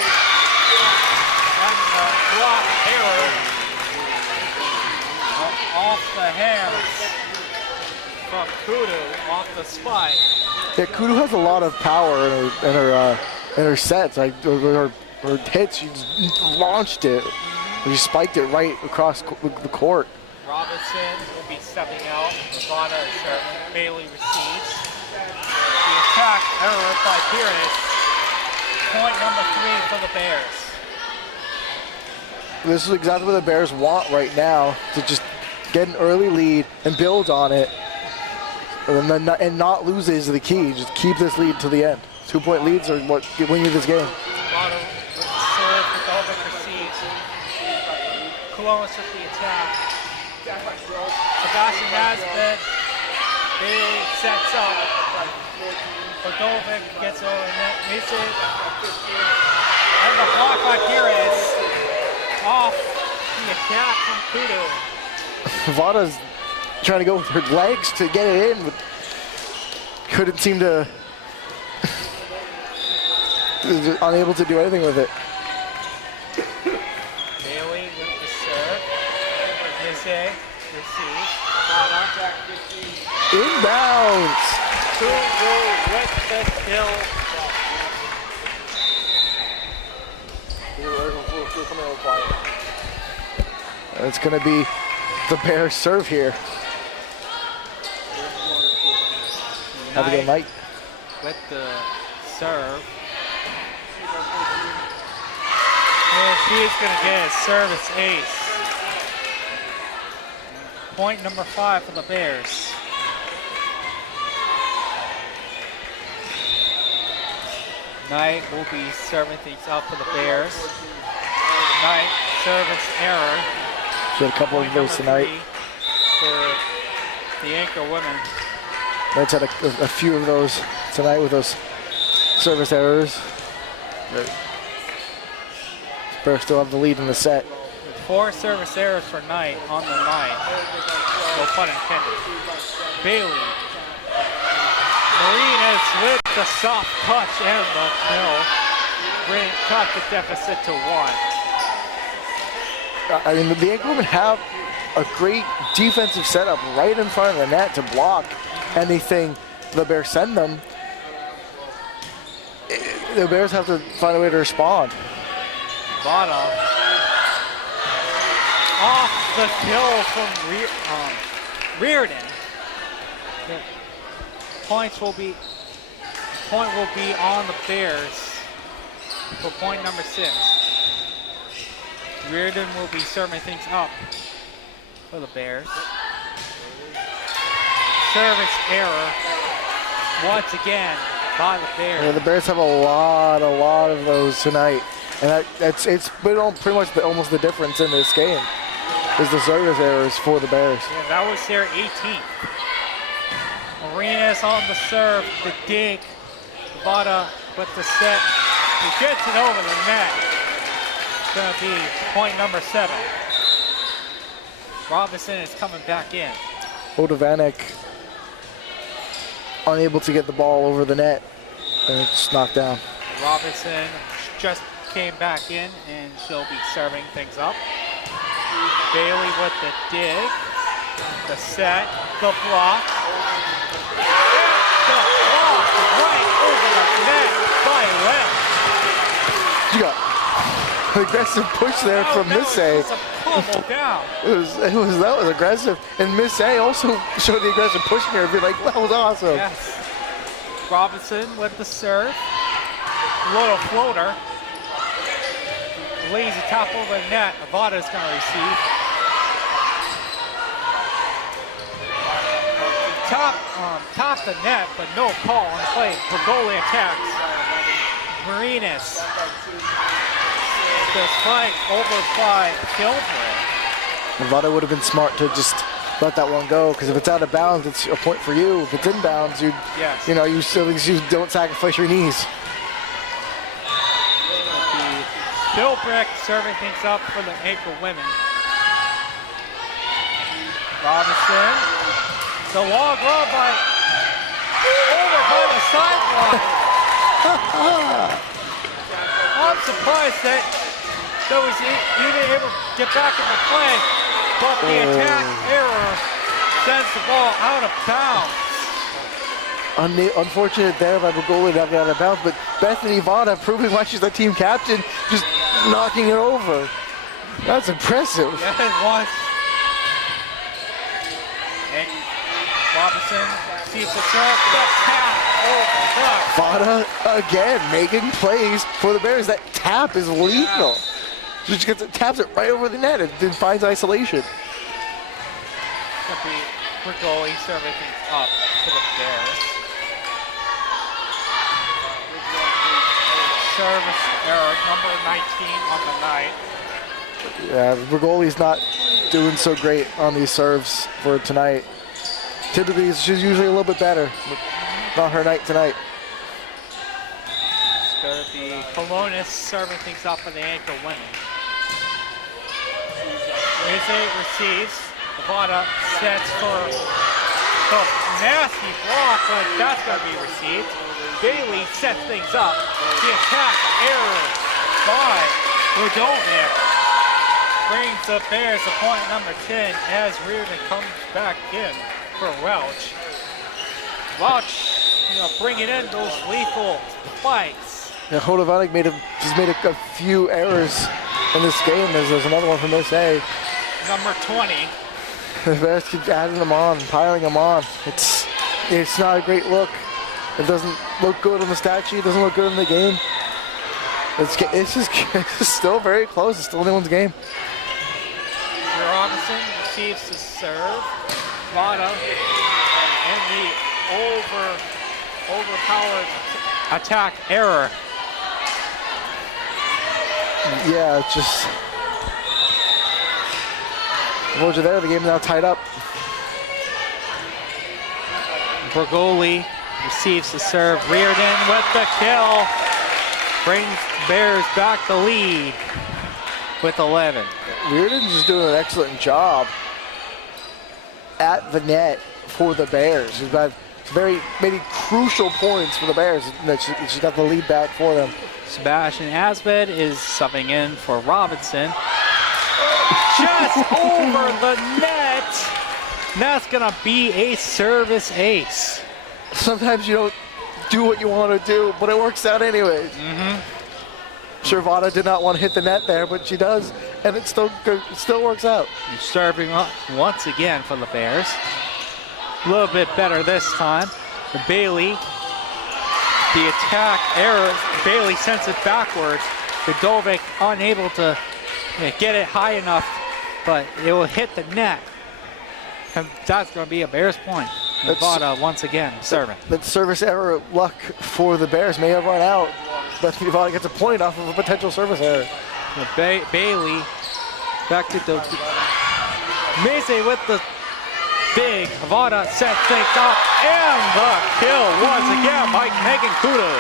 And a block error off the hands from Kudu off the spike. Yeah, Kudu has a lot of power in her sets. Like her hits, she just launched it. She spiked it right across the court. Robinson will be stepping out. Vada is serving. Bailey receives. The attack error by Pierce. Point number 3 for the Bears. This is exactly what the Bears want right now, to just get an early lead and build on it, and not lose is the key. Just keep this lead to the end. 2-point leads are what win you this game. Vada with the serve. Begovic receives. Colonis with the attack. Sebastian Nasbet. Bailey sets up. Begovic gets over net. Misses. And the block by Pires. Off the attack from Kudu. Vada's trying to go with her legs to get it in, but couldn't seem to, unable to do anything with it. Bailey with the serve. Mize receives. Vada. Inbounds. Kudu with the kill. It's going to be the Bears serve here. Have a good night. With the serve. And she's going to get a service ace. Point number 5 for the Bears. Knight will be serving things up for the Bears. Knight, service error. She had a couple of those tonight. For the anchor women. Knight's had a few of those tonight with those service errors. Bears still have the lead in the set. 4 service errors for Knight on the night. No pun intended. Bailey. Marinas with the soft touch and the kill. Cut the deficit to 1. I mean, the ankle women have a great defensive setup right in front of the net to block anything the Bears send them. The Bears have to find a way to respond. Vada off the kill from Reardon. The point will be on the Bears for point number 6. Reardon will be serving things up. for the Bears. Service error once again by the Bears. Yeah, the Bears have a lot of those tonight, and it's been pretty much almost the difference in this game is the service errors for the Bears. Yeah, that was their 18th. Marinas on the serve, the dig. Vada with the set. He gets it over the net. It's going to be point number 7. Robinson is coming back in. Odavanek unable to get the ball over the net, and it's knocked down. Robinson just came back in, and she'll be serving things up. Bailey with the dig, the set, the block. The block right over the net by Lem. You got an aggressive push there from Miss A. That was a pummel down. That was aggressive, and Miss A also showed the aggressive push here and be like, that was awesome. Yes. Robinson with the serve, little floater. Lays the top over the net. Avada's going to receive. Top the net, but no call on play. Bergoli attacks. Marinas. The spike over by Gilbert. Avada would have been smart to just let that one go, because if it's out of bounds, it's a point for you. If it's in bounds, you don't sacrifice your knees. Gilbert serving things up for the Anchor women. Robinson, the long run over by the sideline. I'm surprised that was even able to get back into play, but the attack error sends the ball out of bounds. Unfortunate there by Bergoli not getting out of bounds, but Bethany Vada proving why she's the team captain, just knocking it over. That's impressive. Yeah, it was. And Robinson sees the serve, the tap over. Vada again making plays for the Bears. That tap is lethal. She just taps it right over the net and then finds isolation. It's going to be Bergoli serving things up for the Bears. Service error, number 19 on the night. Yeah, Bergoli's not doing so great on these serves for tonight. Typically, she's usually a little bit better, but not her night tonight. It's going to be Colonis serving things up for the Anchor women. Rizzo receives. Avada sets for the nasty block, but that's going to be received. Bailey sets things up. The attack error by Rhode brings the Bears to point number 10 as Reardon comes back in for Welch. Welch, bringing in those lethal spikes. Yeah, Hodovanek just made a few errors in this game. There's another one from Miss A. Number 20. The Bears keep adding them on, piling them on. It's not a great look. It doesn't look good on the stat sheet. It doesn't look good in the game. It's still very close. It's still anyone's game. Robinson receives the serve. Vada and the overpowered attack error. Yeah, it's just. Roger there, the game now tied up. Bergoli receives the serve. Reardon with the kill. Brings Bears back the lead with 11. Reardon's just doing an excellent job at the net for the Bears. She's got maybe crucial points for the Bears. She got the lead back for them. Sebastian Asbed is subbing in for Robinson. Just over the net. That's going to be a service ace. Sometimes you don't do what you want to do, but it works out anyways. Shervada did not want to hit the net there, but she does, and it still works out. Serving up once again for the Bears. A little bit better this time. Bailey, the attack error. Bailey sends it backwards. Godovic unable to get it high enough, but it will hit the net. And that's going to be a Bears point. Vada once again serving. That service error luck for the Bears may have run out. But Vada gets a point off of a potential service error. Bailey back to the Macy with the big. Vada set things up and the kill once again by Megan Kudo.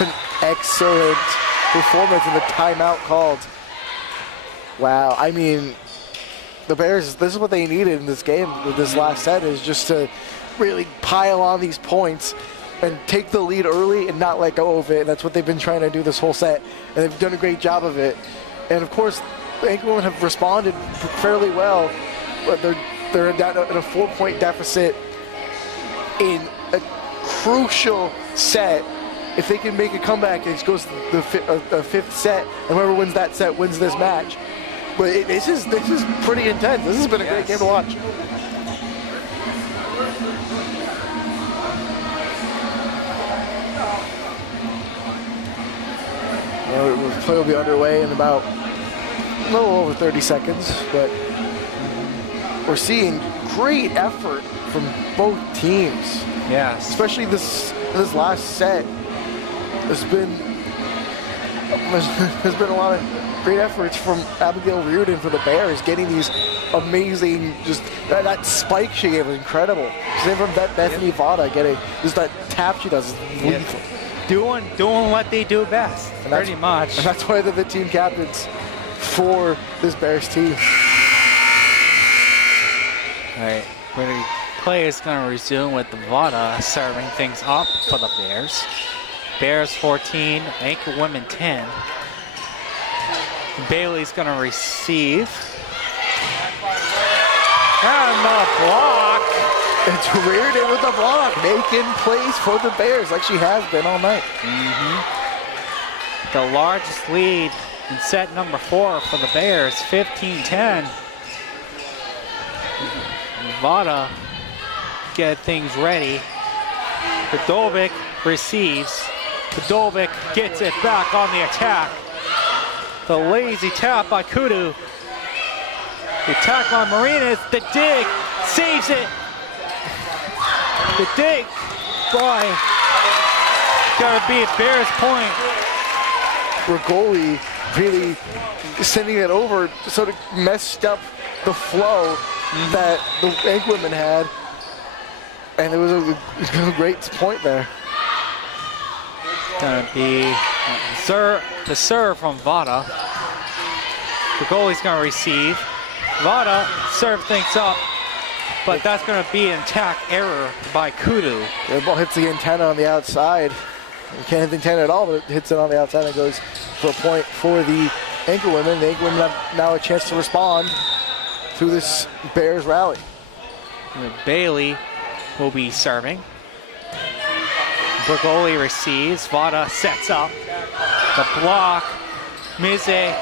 An excellent performance in the timeout called. Wow, I mean, the Bears, this is what they needed in this game, with this last set, is just to really pile on these points and take the lead early and not let go of it. And that's what they've been trying to do this whole set, and they've done a great job of it. And of course, the Anchor Women have responded fairly well, but they're in a 4-point deficit in a crucial set. If they can make a comeback, it goes to the fifth set, and whoever wins that set wins this match. But this is pretty intense. This has been a great game to watch. The play will be underway in about a little over 30 seconds, but we're seeing great effort from both teams. Yes. Especially this last set. There's been a lot of great efforts from Abigail Reardon for the Bears, getting these amazing, just that spike she gave was incredible. Same from Bethany Vada, getting just that tap she does is lethal. Doing what they do best, pretty much. And that's why they're the team captains for this Bears team. All right, the play is going to resume with the Vada serving things up for the Bears. Bears 14, Anchor Women 10. Bailey's going to receive. And the block. It's Reardon with the block, making plays for the Bears like she has been all night. The largest lead in set number 4 for the Bears, 15-10. Vada get things ready. Podovic receives. Podovic gets it back on the attack. The lazy tap by Kudu. The attack by Marinas. The dig saves it. The dig by gotta be a Bears point. Rogoli really sending it over, sort of messed up the flow that the Anchor Women had, and it was a great point there. Gonna be the serve from Vada. The goalie's gonna receive. Vada serve things up, but that's gonna be an attack error by Kudu. The ball hits the antenna on the outside. You can't hit the antenna at all, but it hits it on the outside and goes for a point for the Anchor Women. The Anchor Women have now a chance to respond to this Bears rally. Bailey will be serving. Bergoli receives. Vada sets up. The block. Mize.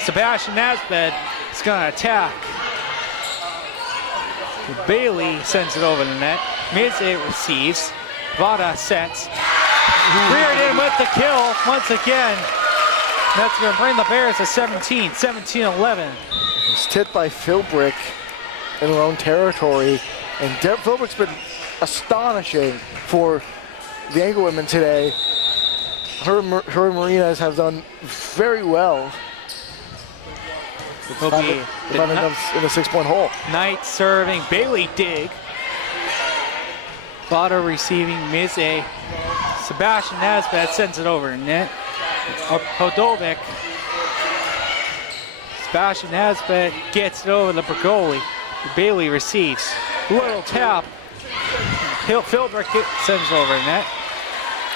Sebastian Nasbed is going to attack. Bailey sends it over the net. Mize receives. Vada sets. Reardon with the kill once again. That's going to bring the Bears to 17-11. It's tipped by Philbrick in her own territory. And Philbrick's been astonishing for the Anchor Women today. Her and Marinas have done very well. Will be in a 6-point hole. Knight serving. Bailey dig. Vada receiving. Mize. Sebastian Nasbet sends it over to net. Podovic. Sebastian Nasbet gets it over the Bergoli. Bailey receives. Little tap. Philbrick sends it over to net.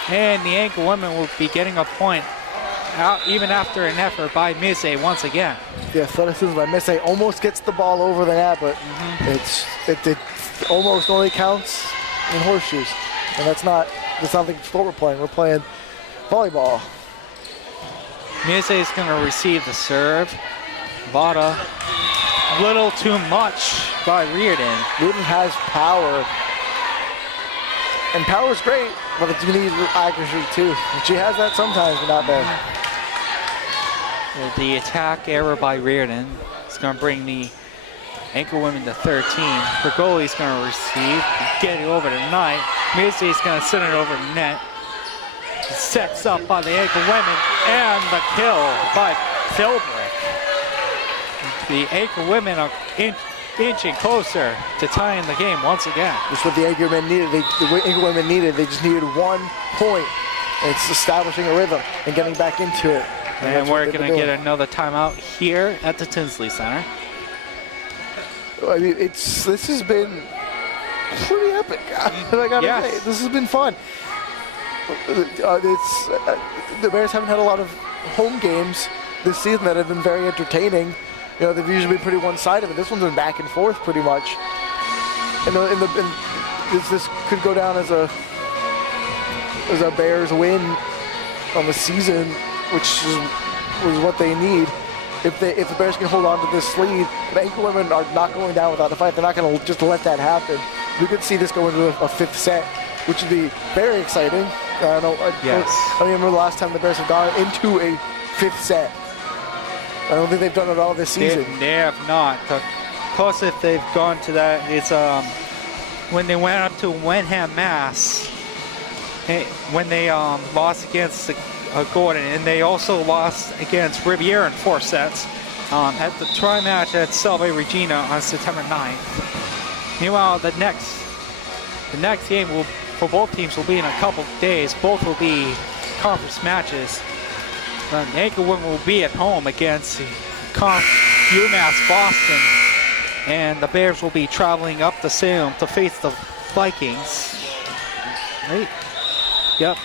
And the Anchor Women will be getting a point out even after an effort by Mize once again. The athleticism by Mize almost gets the ball over the net, but it almost only counts in horseshoes. And that's not the sport we're playing. We're playing volleyball. Mize is going to receive the serve. Vada, little too much by Reardon. Reardon has power. And power's great, but you need accuracy too. And she has that sometimes, but not there. The attack error by Reardon is going to bring the Ankle women to 13. Bergoli's going to receive, get it over to Knight. Mizzi's going to send it over to net. Sets up by the ankle women, and the kill by Philbrick. The ankle women are inching closer to tying the game once again. That's what the ankle women needed. The ankle women needed. They just needed 1 point. And it's establishing a rhythm and getting back into it. And we're going to get another timeout here at the Tinsley Center. I mean, this has been pretty epic. I gotta say, this has been fun. The Bears haven't had a lot of home games this season that have been very entertaining. You know, they've usually been pretty one-sided, but this one's been back and forth pretty much. And this could go down as a Bears win on the season, which was what they need. If the Bears can hold on to this lead, the ankle women are not going down without a fight. They're not going to just let that happen. We could see this go into a 5th set, which would be very exciting. I remember the last time the Bears have gone into a 5th set. I don't think they've done it all this season. They have not. The closest they've gone to that is when they went up to Wenham, Mass. When they lost against Gordon, and they also lost against Riviera in 4 sets at the tri-match at Salve Regina on September 9th. Meanwhile, the next game for both teams will be in a couple days. Both will be conference matches. The ankle women will be at home against UMass Boston, and the Bears will be traveling up the Salem to face the Vikings. Right? Yep.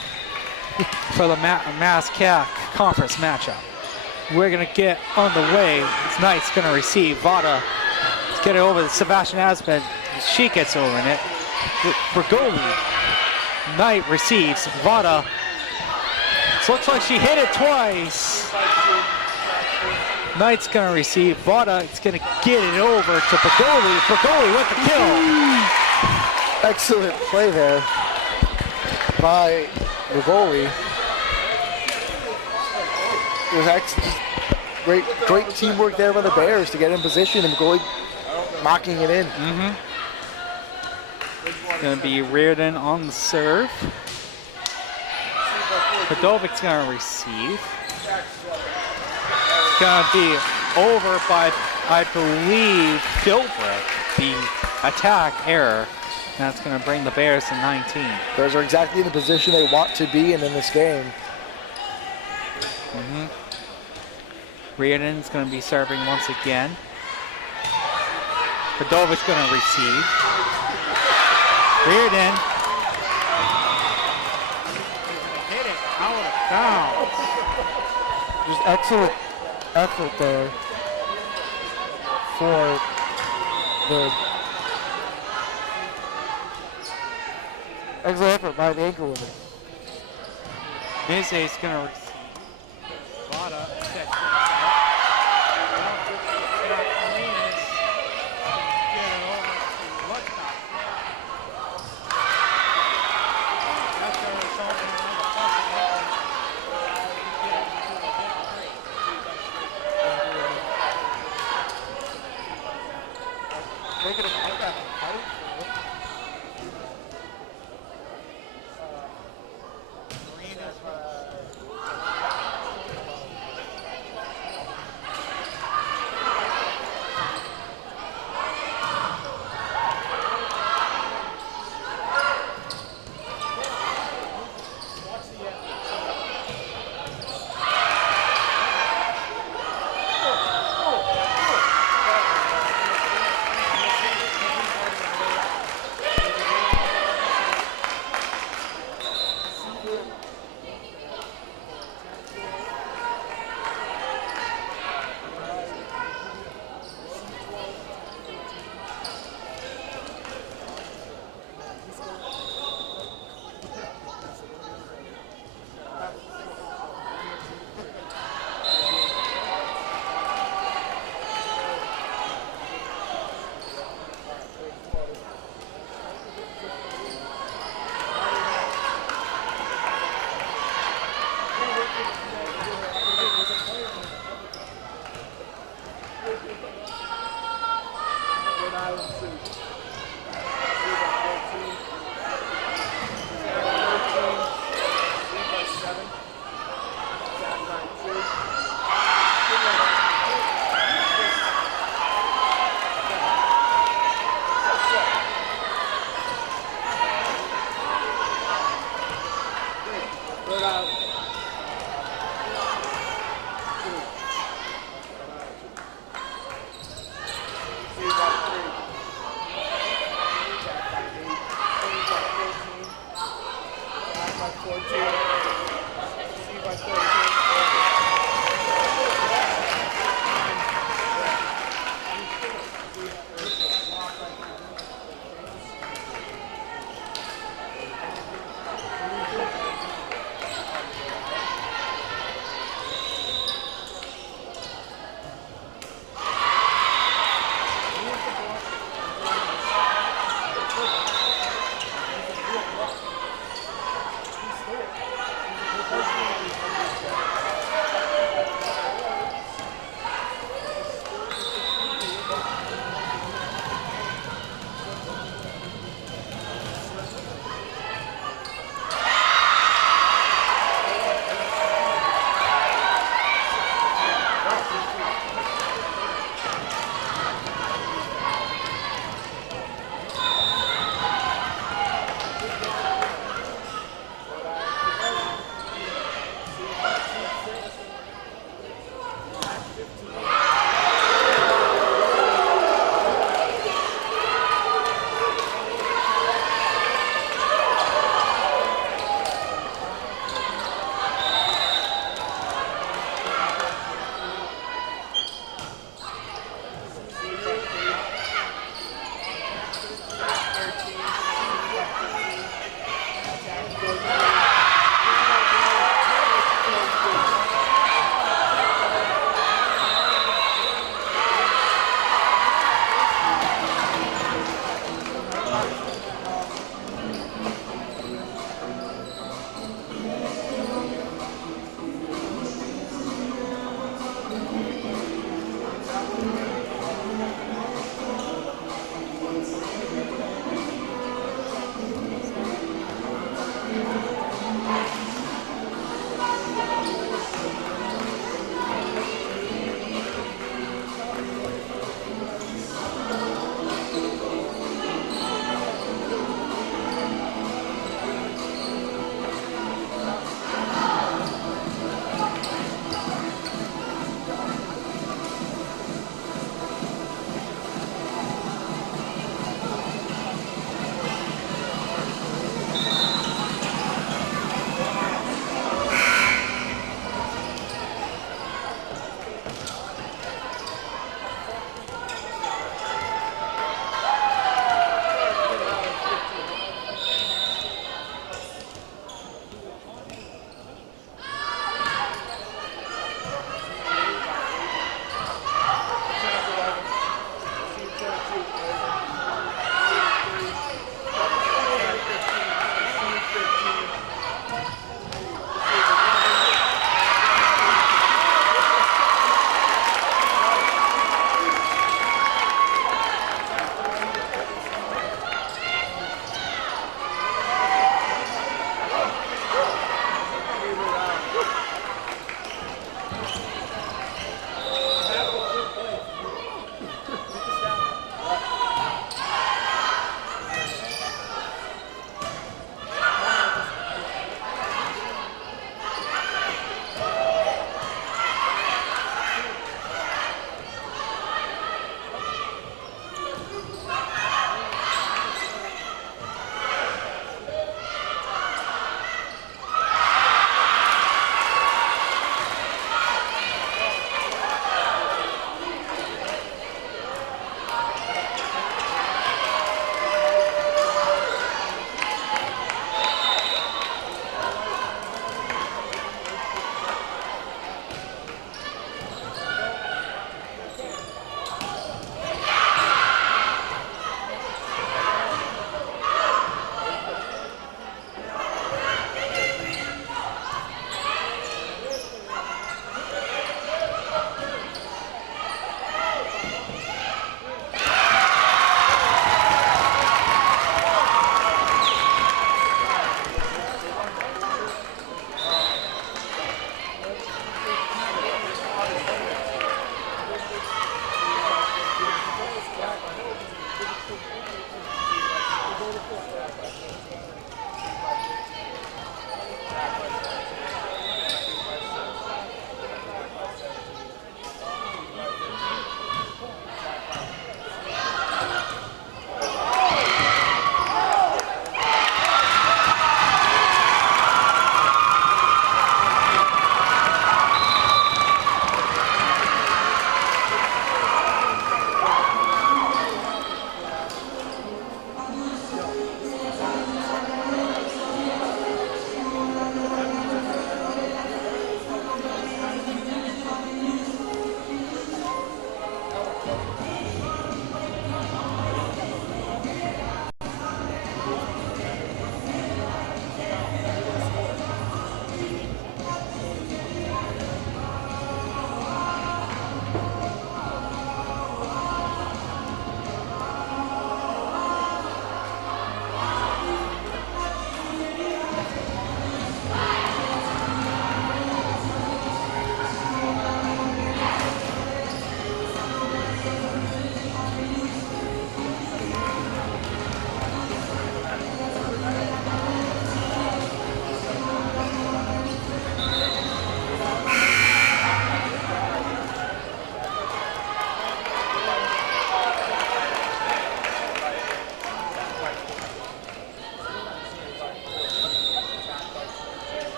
For the Mass CAC conference matchup. We're going to get on the way. Knight's going to receive. Vada, let's get it over to Sebastian Aspen. She gets over in it. Bergoli. Knight receives. Vada. Looks like she hit it twice. Knight's going to receive. Vada is going to get it over to Bergoli. Bergoli with the kill. Excellent play there by Rivoli. It was great teamwork there by the Bears to get in position and Rivoli knocking it in. Going to be Reardon on the serve. Podovic's going to receive. It's going to be over by, I believe, Philbrick. The attack error. That's going to bring the Bears to 19. Bears are exactly in the position they want to be in this game. Reardon's going to be serving once again. Podovic's going to receive. Reardon. Hit it out of bounds. Just excellent effort there for the excellent effort by the ankle women. Mizze's going to receive. Vada sets things up. 25-30.